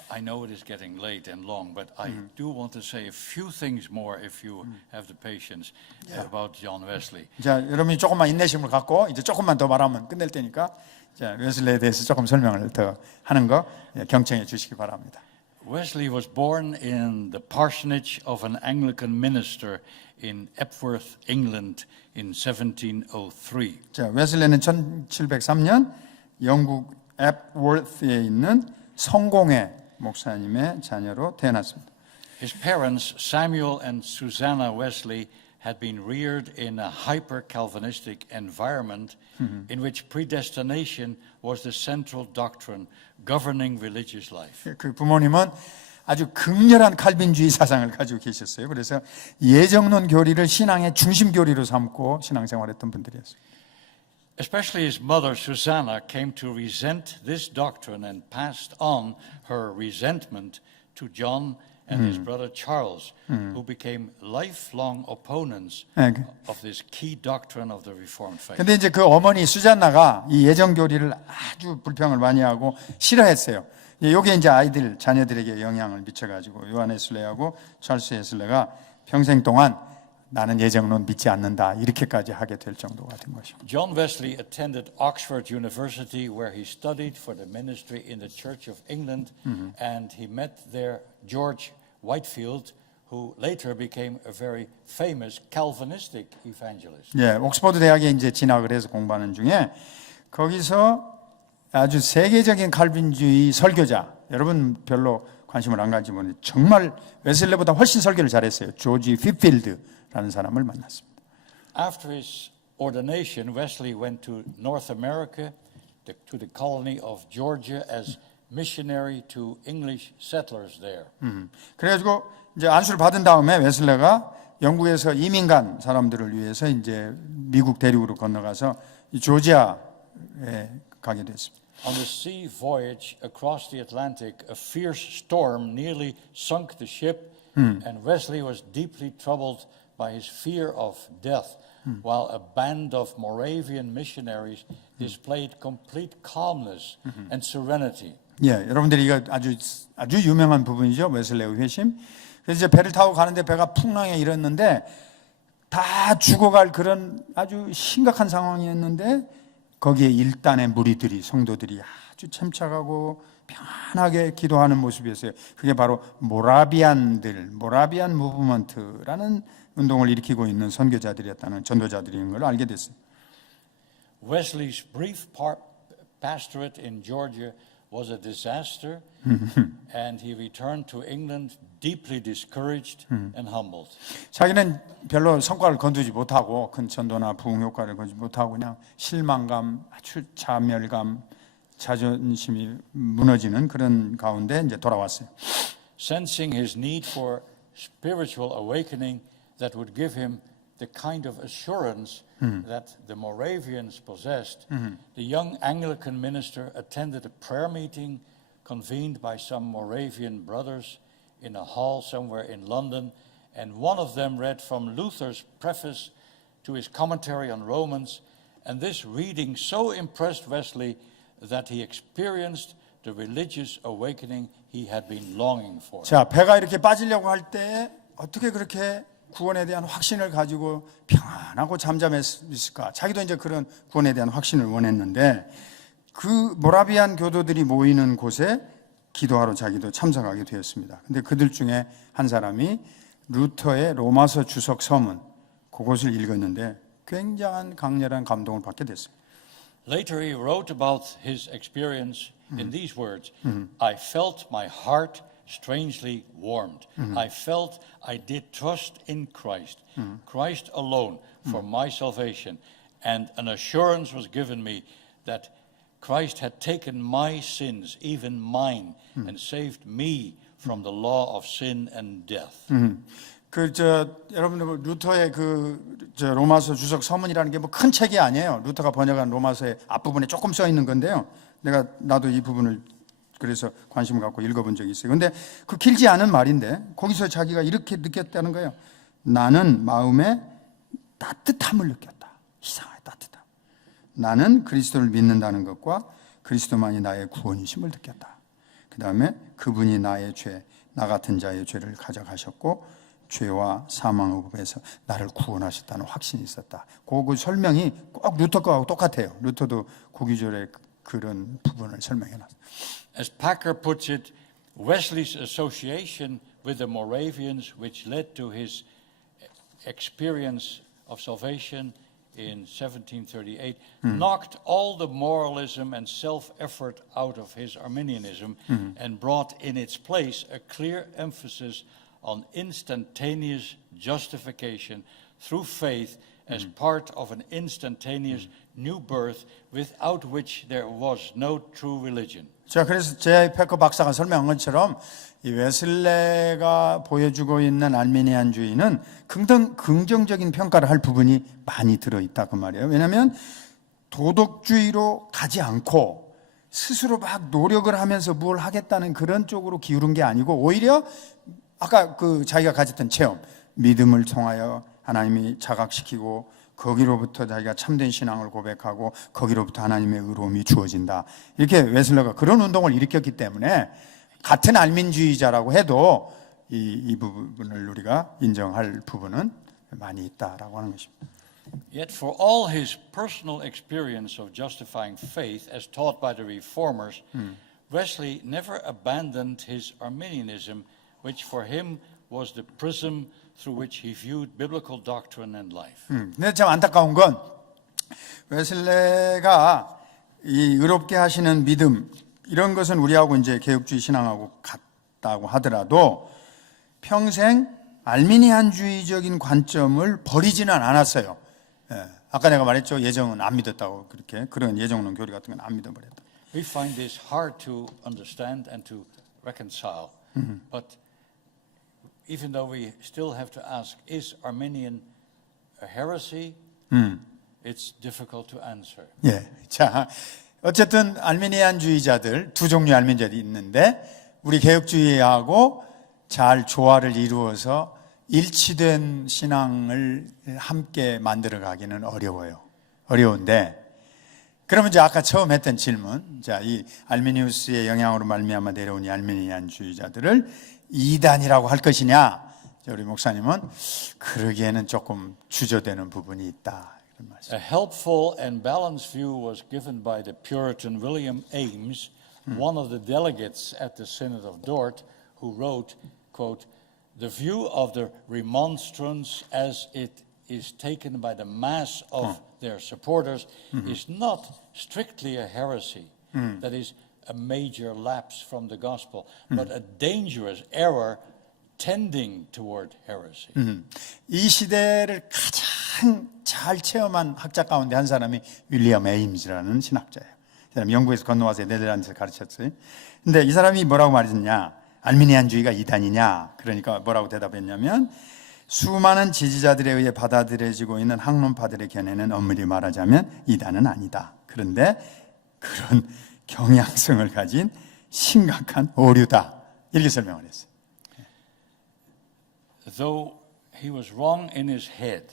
I know it is getting late and long, but I do want to say a few things more if you have the patience about John Wesley. 자, 여러분이 조금만 인내심을 갖고 이제 조금만 더 말하면 끝낼 테니까 자, 웨슬레에 대해서 조금 설명을 더 하는 거 경청해 주시기 바랍니다. Wesley was born in the parsonage of an Anglican minister in Epworth, England in 1703. 자, 웨슬레는 1703년 영국 앱워스에 있는 성공회 목사님의 자녀로 태어났습니다. His parents, Samuel and Susanna Wesley, had been reared in a hyper-Calvinistic environment in which predestination was the central doctrine governing religious life. 그 부모님은 아주 극렬한 칼빈주의 사상을 가지고 계셨어요. 그래서 예정론 교리를 신앙의 중심 교리로 삼고 신앙생활했던 분들이었어요. Especially his mother, Susanna, came to resent this doctrine and passed on her resentment to John and his brother Charles, who became lifelong opponents of this key doctrine of the Reformed faith. 근데 이제 그 어머니 수잔나가 이 예정 교리를 아주 불평을 많이 하고 싫어했어요. 이게 이제 아이들 자녀들에게 영향을 미쳐가지고 요한 웨슬레하고 찰스 웨슬레가 평생 동안 나는 예정론 믿지 않는다 이렇게까지 하게 될 정도가 된 것입니다. John Wesley attended Oxford University, where he studied for the ministry in the Church of England, and he met there George Whitefield, who later became a very famous Calvinistic evangelist. 예, 옥스퍼드 대학에 이제 진학을 해서 공부하는 중에 거기서 아주 세계적인 칼빈주의 설교자, 여러분 별로 관심을 안 가지면 정말 웨슬레보다 훨씬 설교를 잘했어요. 조지 휘필드라는 사람을 만났습니다. After his ordination, Wesley went to North America, to the colony of Georgia, as missionary to English settlers there. 그래가지고 이제 안수를 받은 다음에 웨슬레가 영국에서 이민 간 사람들을 위해서 이제 미국 대륙으로 건너가서 이 조지아에 가게 됐습니다. On the sea voyage across the Atlantic, a fierce storm nearly sunk the ship, and Wesley was deeply troubled by his fear of death, while a band of Moravian missionaries displayed complete calmness and serenity. 예, 여러분들이 이거 아주 유명한 부분이죠. 웨슬레의 회심. 그래서 이제 배를 타고 가는데 배가 풍랑에 일었는데 다 죽어갈 그런 아주 심각한 상황이었는데 거기에 일단의 무리들이 성도들이 아주 침착하고 편하게 기도하는 모습이었어요. 그게 바로 모라비안 무브먼트라는 운동을 일으키고 있는 선교자들이었다는 전도자들인 걸 알게 됐어요. Wesley's brief pastorate in Georgia was a disaster, and he returned to England deeply discouraged and humbled. 자기는 별로 성과를 거두지 못하고 큰 전도나 부흥 효과를 거두지 못하고 그냥 실망감, 아주 자멸감, 자존심이 무너지는 그런 가운데 이제 돌아왔어요. Sensing his need for spiritual awakening that would give him the kind of assurance that the Moravians possessed, the young Anglican minister attended a prayer meeting convened by some Moravian brothers in a hall somewhere in London, and one of them read from Luther's preface to his commentary on Romans, and this reading so impressed Wesley that he experienced the religious awakening he had been longing for. 자, 배가 이렇게 빠지려고 할 때 어떻게 그렇게 구원에 대한 확신을 가지고 평안하고 잠잠했을까? 자기도 이제 그런 구원에 대한 확신을 원했는데 그 모라비안 교도들이 모이는 곳에 기도하러 자기도 참석하게 되었습니다. 근데 그들 중에 한 사람이 루터의 로마서 주석 서문 그것을 읽었는데 굉장한 강렬한 감동을 받게 됐습니다. Later he wrote about his experience in these words, I felt my heart strangely warmed. I felt I did trust in Christ, Christ alone for my salvation, and an assurance was given me that Christ had taken my sins, even mine, and saved me from the law of sin and death. 여러분들 루터의 로마서 주석 서문이라는 게 뭐 큰 책이 아니에요. 루터가 번역한 로마서의 앞부분에 조금 써 있는 건데요. 나도 이 부분을 그래서 관심을 갖고 읽어본 적이 있어요. 근데 그 길지 않은 말인데 거기서 자기가 이렇게 느꼈다는 거예요. 나는 마음에 따뜻함을 느꼈다. 이상하게 따뜻함. 나는 그리스도를 믿는다는 것과 그리스도만이 나의 구원이심을 느꼈다. 그 다음에 그분이 나의 죄, 나 같은 자의 죄를 가져가셨고 죄와 사망의 법에서 나를 구원하셨다는 확신이 있었다. 그 설명이 꼭 루터 거하고 똑같아요. 루터도 고기절에 그런 부분을 설명해놨어요. As Packer puts it, Wesley's association with the Moravians, which led to his experience of salvation in 1738, knocked all the moralism and self-effort out of his Arminianism and brought in its place a clear emphasis on instantaneous justification through faith as part of an instantaneous new birth without which there was no true religion. 자, 그래서 J. 패커 박사가 설명한 것처럼 이 웨슬레가 보여주고 있는 알미니안주의는 긍정적인 평가를 할 부분이 많이 들어있다 그 말이에요. 왜냐하면 도덕주의로 가지 않고 스스로 막 노력을 하면서 뭘 하겠다는 그런 쪽으로 기울은 게 아니고 오히려 아까 자기가 가졌던 체험, 믿음을 통하여 하나님이 자각시키고 거기로부터 자기가 참된 신앙을 고백하고 거기로부터 하나님의 의로움이 주어진다. 이렇게 웨슬레가 그런 운동을 일으켰기 때문에 같은 알민주의자라고 해도 이 부분을 우리가 인정할 부분은 많이 있다라고 하는 것입니다. Yet for all his personal experience of justifying faith as taught by the reformers, Wesley never abandoned his Arminianism, which for him was the prism through which he viewed biblical doctrine and life. 근데 참 안타까운 건 웨슬레가 이 의롭게 하시는 믿음 이런 것은 우리하고 이제 개혁주의 신앙하고 같다고 하더라도 평생 알미니안주의적인 관점을 버리지는 않았어요. 예. 아까 내가 말했죠. 예정은 안 믿었다고 그렇게 그런 예정론 교리 같은 건 안 믿어버렸다. We find this hard to understand and to reconcile. But even though we still have to ask, is Arminian a heresy? It's difficult to answer. 예. 자, 어쨌든 알미니안주의자들 두 종류의 알미니안주의자들이 있는데 우리 개혁주의하고 잘 조화를 이루어서 일치된 신앙을 함께 만들어 가기는 어려워요. 어려운데 그러면 이제 아까 처음 했던 질문, 자, 이 알미니우스의 영향으로 말미암아 내려온 이 알미니안주의자들을 이단이라고 할 것이냐? 우리 목사님은 그러기에는 조금 주저되는 부분이 있다. 이런 말씀. A helpful and balanced view was given by the Puritan William Ames, one of the delegates at the Synod of Dort, who wrote, quote, "The view of the remonstrance as it is taken by the mass of their supporters is not strictly a heresy, that is a major lapse from the gospel, but a dangerous error tending toward heresy." 이 시대를 가장 잘 체험한 학자 가운데 한 사람이 윌리엄 에임즈라는 신학자예요. 이 사람이 영국에서 건너와서 네덜란드에서 가르쳤어요. 근데 이 사람이 뭐라고 말했냐? 알미니안주의가 이단이냐? 그러니까 뭐라고 대답했냐면 수많은 지지자들에 의해 받아들여지고 있는 학론파들의 견해는 엄밀히 말하자면 이단은 아니다. 그런데 그런 경향성을 가진 심각한 오류다. 이렇게 설명을 했어요. Though he was wrong in his head,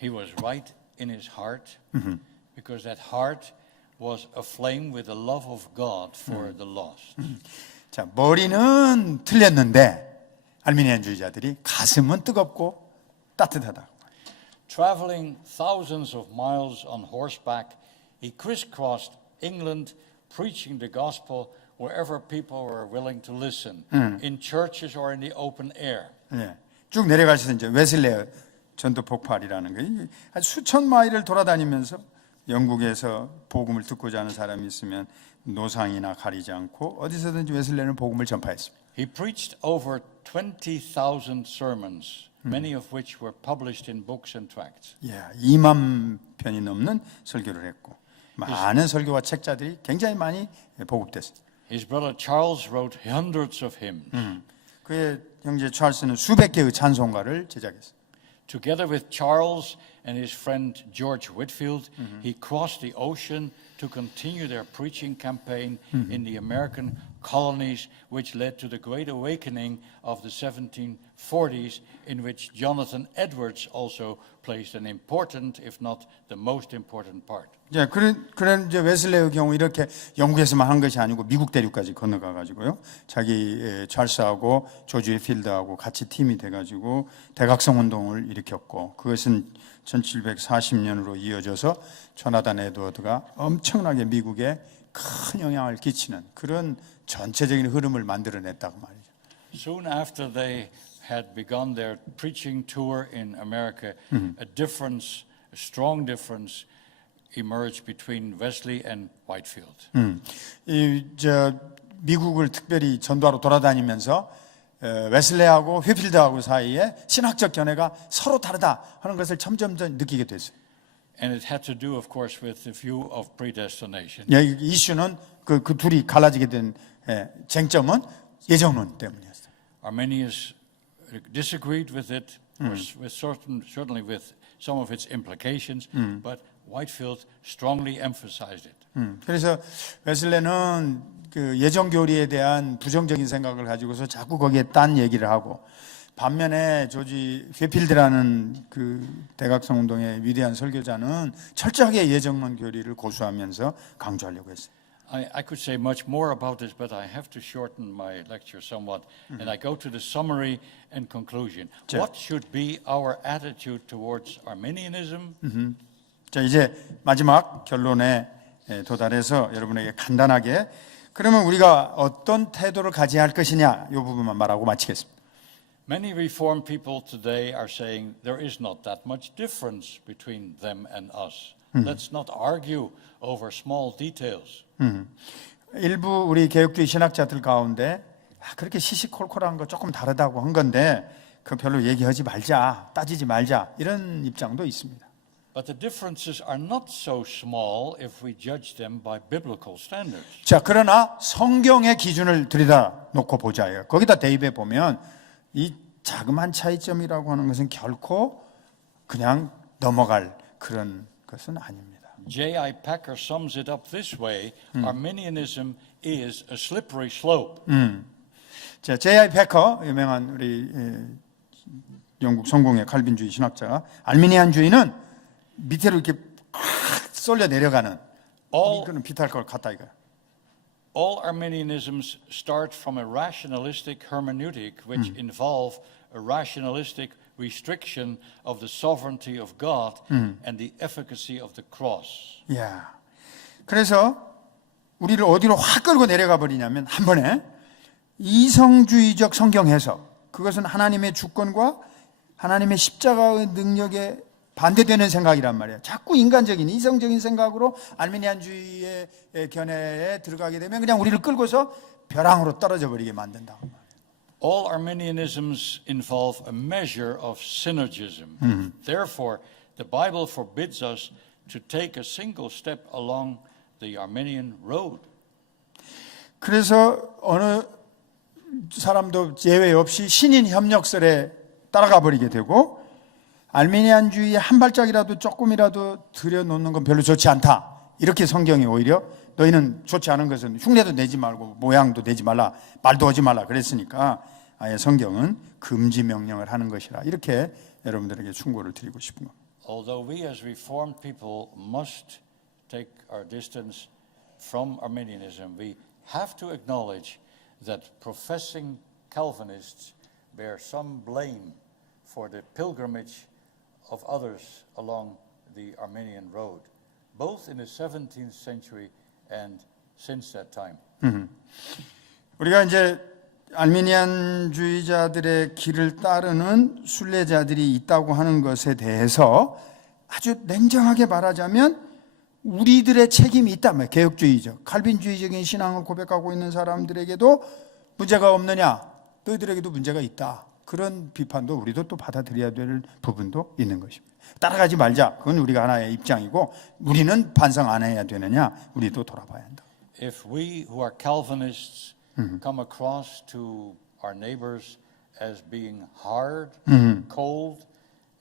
he was right in his heart, because that heart was aflame with the love of God for the lost. 자, 머리는 틀렸는데 알미니안주의자들이 가슴은 뜨겁고 따뜻하다. Traveling thousands of miles on horseback, he crisscrossed England, preaching the gospel wherever people were willing to listen, in churches or in the open air. 예, 쭉 내려가셔서 이제 웨슬레 전도 폭발이라는 거, 한 수천 마일을 돌아다니면서 영국에서 복음을 듣고자 하는 사람이 있으면 노상이나 가리지 않고 어디서든지 웨슬레는 복음을 전파했습니다. He preached over 20,000 sermons, many of which were published in books and tracts. 예, 2만 편이 넘는 설교를 했고 많은 설교와 책자들이 굉장히 많이 보급됐어요. His brother Charles wrote hundreds of hymns. 그의 형제 찰스는 수백 개의 찬송가를 제작했어요. Together with Charles and his friend George Whitfield, he crossed the ocean to continue their preaching campaign in the American colonies, which led to the Great Awakening of the 1740s, in which Jonathan Edwards also played an important, if not the most important part. 예, 그런 이제 웨슬레의 경우 이렇게 영국에서만 한 것이 아니고 미국 대륙까지 건너가 가지고요. 자기 찰스하고 조지 휘필드하고 같이 팀이 돼 가지고 대각성 운동을 일으켰고 그것은 1740년으로 이어져서 조나단 에드워드가 엄청나게 미국에 큰 영향을 끼치는 그런 전체적인 흐름을 만들어냈다고 말이죠. Soon after they had begun their preaching tour in America, a strong difference emerged between Wesley and Whitefield. 미국을 특별히 전도하러 돌아다니면서 웨슬레하고 휘필드하고 사이에 신학적 견해가 서로 다르다 하는 것을 점점 더 느끼게 됐어요. And it had to do, of course, with the view of predestination. 예, 이슈는 그 둘이 갈라지게 된 쟁점은 예정론 때문이었어요. Arminius disagreed with it, certainly with some of its implications, but Whitefield strongly emphasized it. 그래서 웨슬레는 그 예정 교리에 대한 부정적인 생각을 가지고서 자꾸 거기에 딴 얘기를 하고 반면에 조지 휘필드라는 그 대각성 운동의 위대한 설교자는 철저하게 예정론 교리를 고수하면서 강조하려고 했어요. I could say much more about this, but I have to shorten my lecture somewhat, and I go to the summary and conclusion. What should be our attitude towards Arminianism? 자, 이제 마지막 결론에 도달해서 여러분에게 간단하게 그러면 우리가 어떤 태도를 가져야 할 것이냐 이 부분만 말하고 마치겠습니다. Many Reformed people today are saying there is not that much difference between them and us. Let's not argue over small details. 일부 우리 개혁주의 신학자들 가운데 그렇게 시시콜콜한 거 조금 다르다고 한 건데 그 별로 얘기하지 말자, 따지지 말자 이런 입장도 있습니다. But the differences are not so small if we judge them by biblical standards. 자, 그러나 성경의 기준을 들여다 놓고 보자요. 거기다 대입해 보면 이 자그마한 차이점이라고 하는 것은 결코 그냥 넘어갈 그런 것은 아닙니다. J.I. Packer sums it up this way: Arminianism is a slippery slope. 자, J.I. 패커 유명한 우리 영국 성공의 칼빈주의 신학자가 알미니안주의는 밑으로 이렇게 팍 쏠려 내려가는 이거는 비슷할 것 같다 이거. All Arminianisms start from a rationalistic hermeneutic which involve a rationalistic restriction of the sovereignty of God and the efficacy of the cross. 야, 그래서 우리를 어디로 확 끌고 내려가 버리냐면 한 번에 이성주의적 성경 해석, 그것은 하나님의 주권과 하나님의 십자가의 능력에 반대되는 생각이란 말이에요. 자꾸 인간적인 이성적인 생각으로 알미니안주의의 견해에 들어가게 되면 그냥 우리를 끌고서 벼랑으로 떨어져 버리게 만든다. All Arminianisms involve a measure of synergism. Therefore, the Bible forbids us to take a single step along the Arminian road. 그래서 어느 사람도 제외 없이 신인 협력설에 따라가 버리게 되고 알미니안주의에 한 발짝이라도 조금이라도 들여놓는 건 별로 좋지 않다. 이렇게 성경이 오히려 너희는 좋지 않은 것은 흉내도 내지 말고 모양도 내지 말라, 말도 하지 말라 그랬으니까 아예 성경은 금지 명령을 하는 것이라 이렇게 여러분들에게 충고를 드리고 싶은 겁니다. Although we as Reformed people must take our distance from Arminianism, we have to acknowledge that professing Calvinists bear some blame for the pilgrimage of others along the Arminian road, both in the 17th century and since that time. 우리가 이제 알미니안주의자들의 길을 따르는 순례자들이 있다고 하는 것에 대해서 아주 냉정하게 말하자면 우리들의 책임이 있다. 개혁주의적, 칼빈주의적인 신앙을 고백하고 있는 사람들에게도 문제가 없느냐? 너희들에게도 문제가 있다. 그런 비판도 우리도 또 받아들여야 될 부분도 있는 것입니다. 따라가지 말자. 그건 우리가 하나의 입장이고 우리는 반성 안 해야 되느냐? 우리도 돌아봐야 한다. If we who are Calvinists come across to our neighbors as being hard, cold,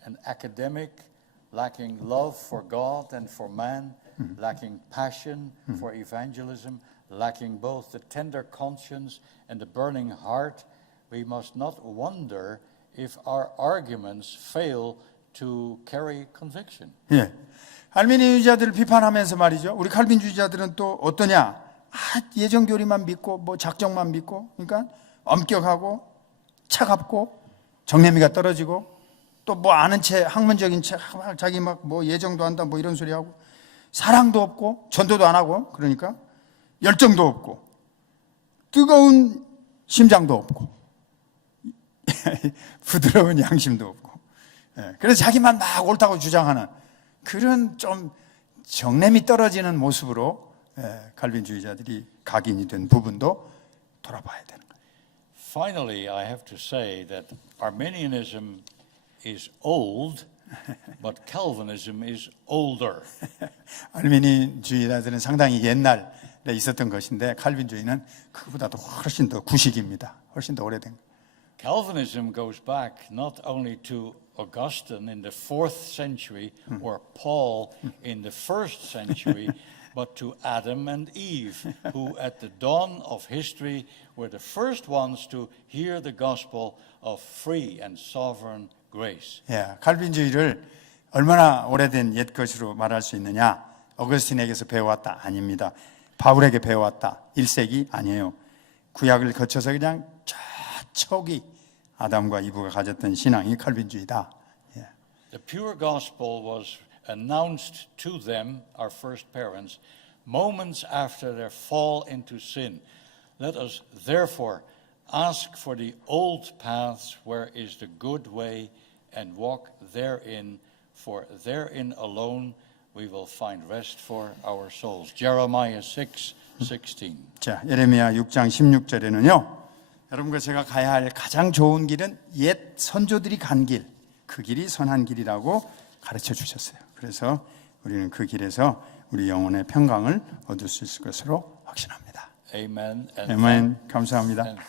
and academic, lacking love for God and for man, lacking passion for evangelism, lacking both the tender conscience and the burning heart, we must not wonder if our arguments fail to carry conviction. 예. 알미니주의자들을 비판하면서 말이죠. 우리 칼빈주의자들은 또 어떠냐? 예정교리만 믿고 뭐 작정만 믿고, 그러니까 엄격하고 차갑고 정내미가 떨어지고 또 뭐 아는 채 학문적인 채 자기 막 뭐 예정도 한다 뭐 이런 소리 하고 사랑도 없고 전도도 안 하고 그러니까 열정도 없고 뜨거운 심장도 없고 부드러운 양심도 없고 그래서 자기만 막 옳다고 주장하는 그런 좀 정냄이 떨어지는 모습으로 칼빈주의자들이 각인이 된 부분도 돌아봐야 되는 거예요. Finally, I have to say that Arminianism is old, but Calvinism is older. 알미니주의자들은 상당히 옛날에 있었던 것인데 칼빈주의는 그보다도 훨씬 더 구식입니다. 훨씬 더 오래된 거예요. Calvinism goes back not only to Augustine in the 4th century or Paul in the 1st century, but to Adam and Eve, who at the dawn of history were the first ones to hear the gospel of free and sovereign grace. 예, 칼빈주의를 얼마나 오래된 옛 것으로 말할 수 있느냐? 어거스틴에게서 배워왔다? 아닙니다. 바울에게 배워왔다? 1세기? 아니에요. 구약을 거쳐서 그냥 저 초기 아담과 이브가 가졌던 신앙이 칼빈주의다. 예. The pure gospel was announced to them, our first parents, moments after their fall into sin. Let us therefore ask for the old paths where is the good way and walk therein, for therein alone we will find rest for our souls. Jeremiah 6:16. 자, 예레미야 6장 16절에는요. 여러분과 제가 가야 할 가장 좋은 길은 옛 선조들이 간 길, 그 길이 선한 길이라고 가르쳐 주셨어요. 그래서 우리는 그 길에서 우리 영혼의 평강을 얻을 수 있을 것으로 확신합니다. Amen. 아멘. 감사합니다.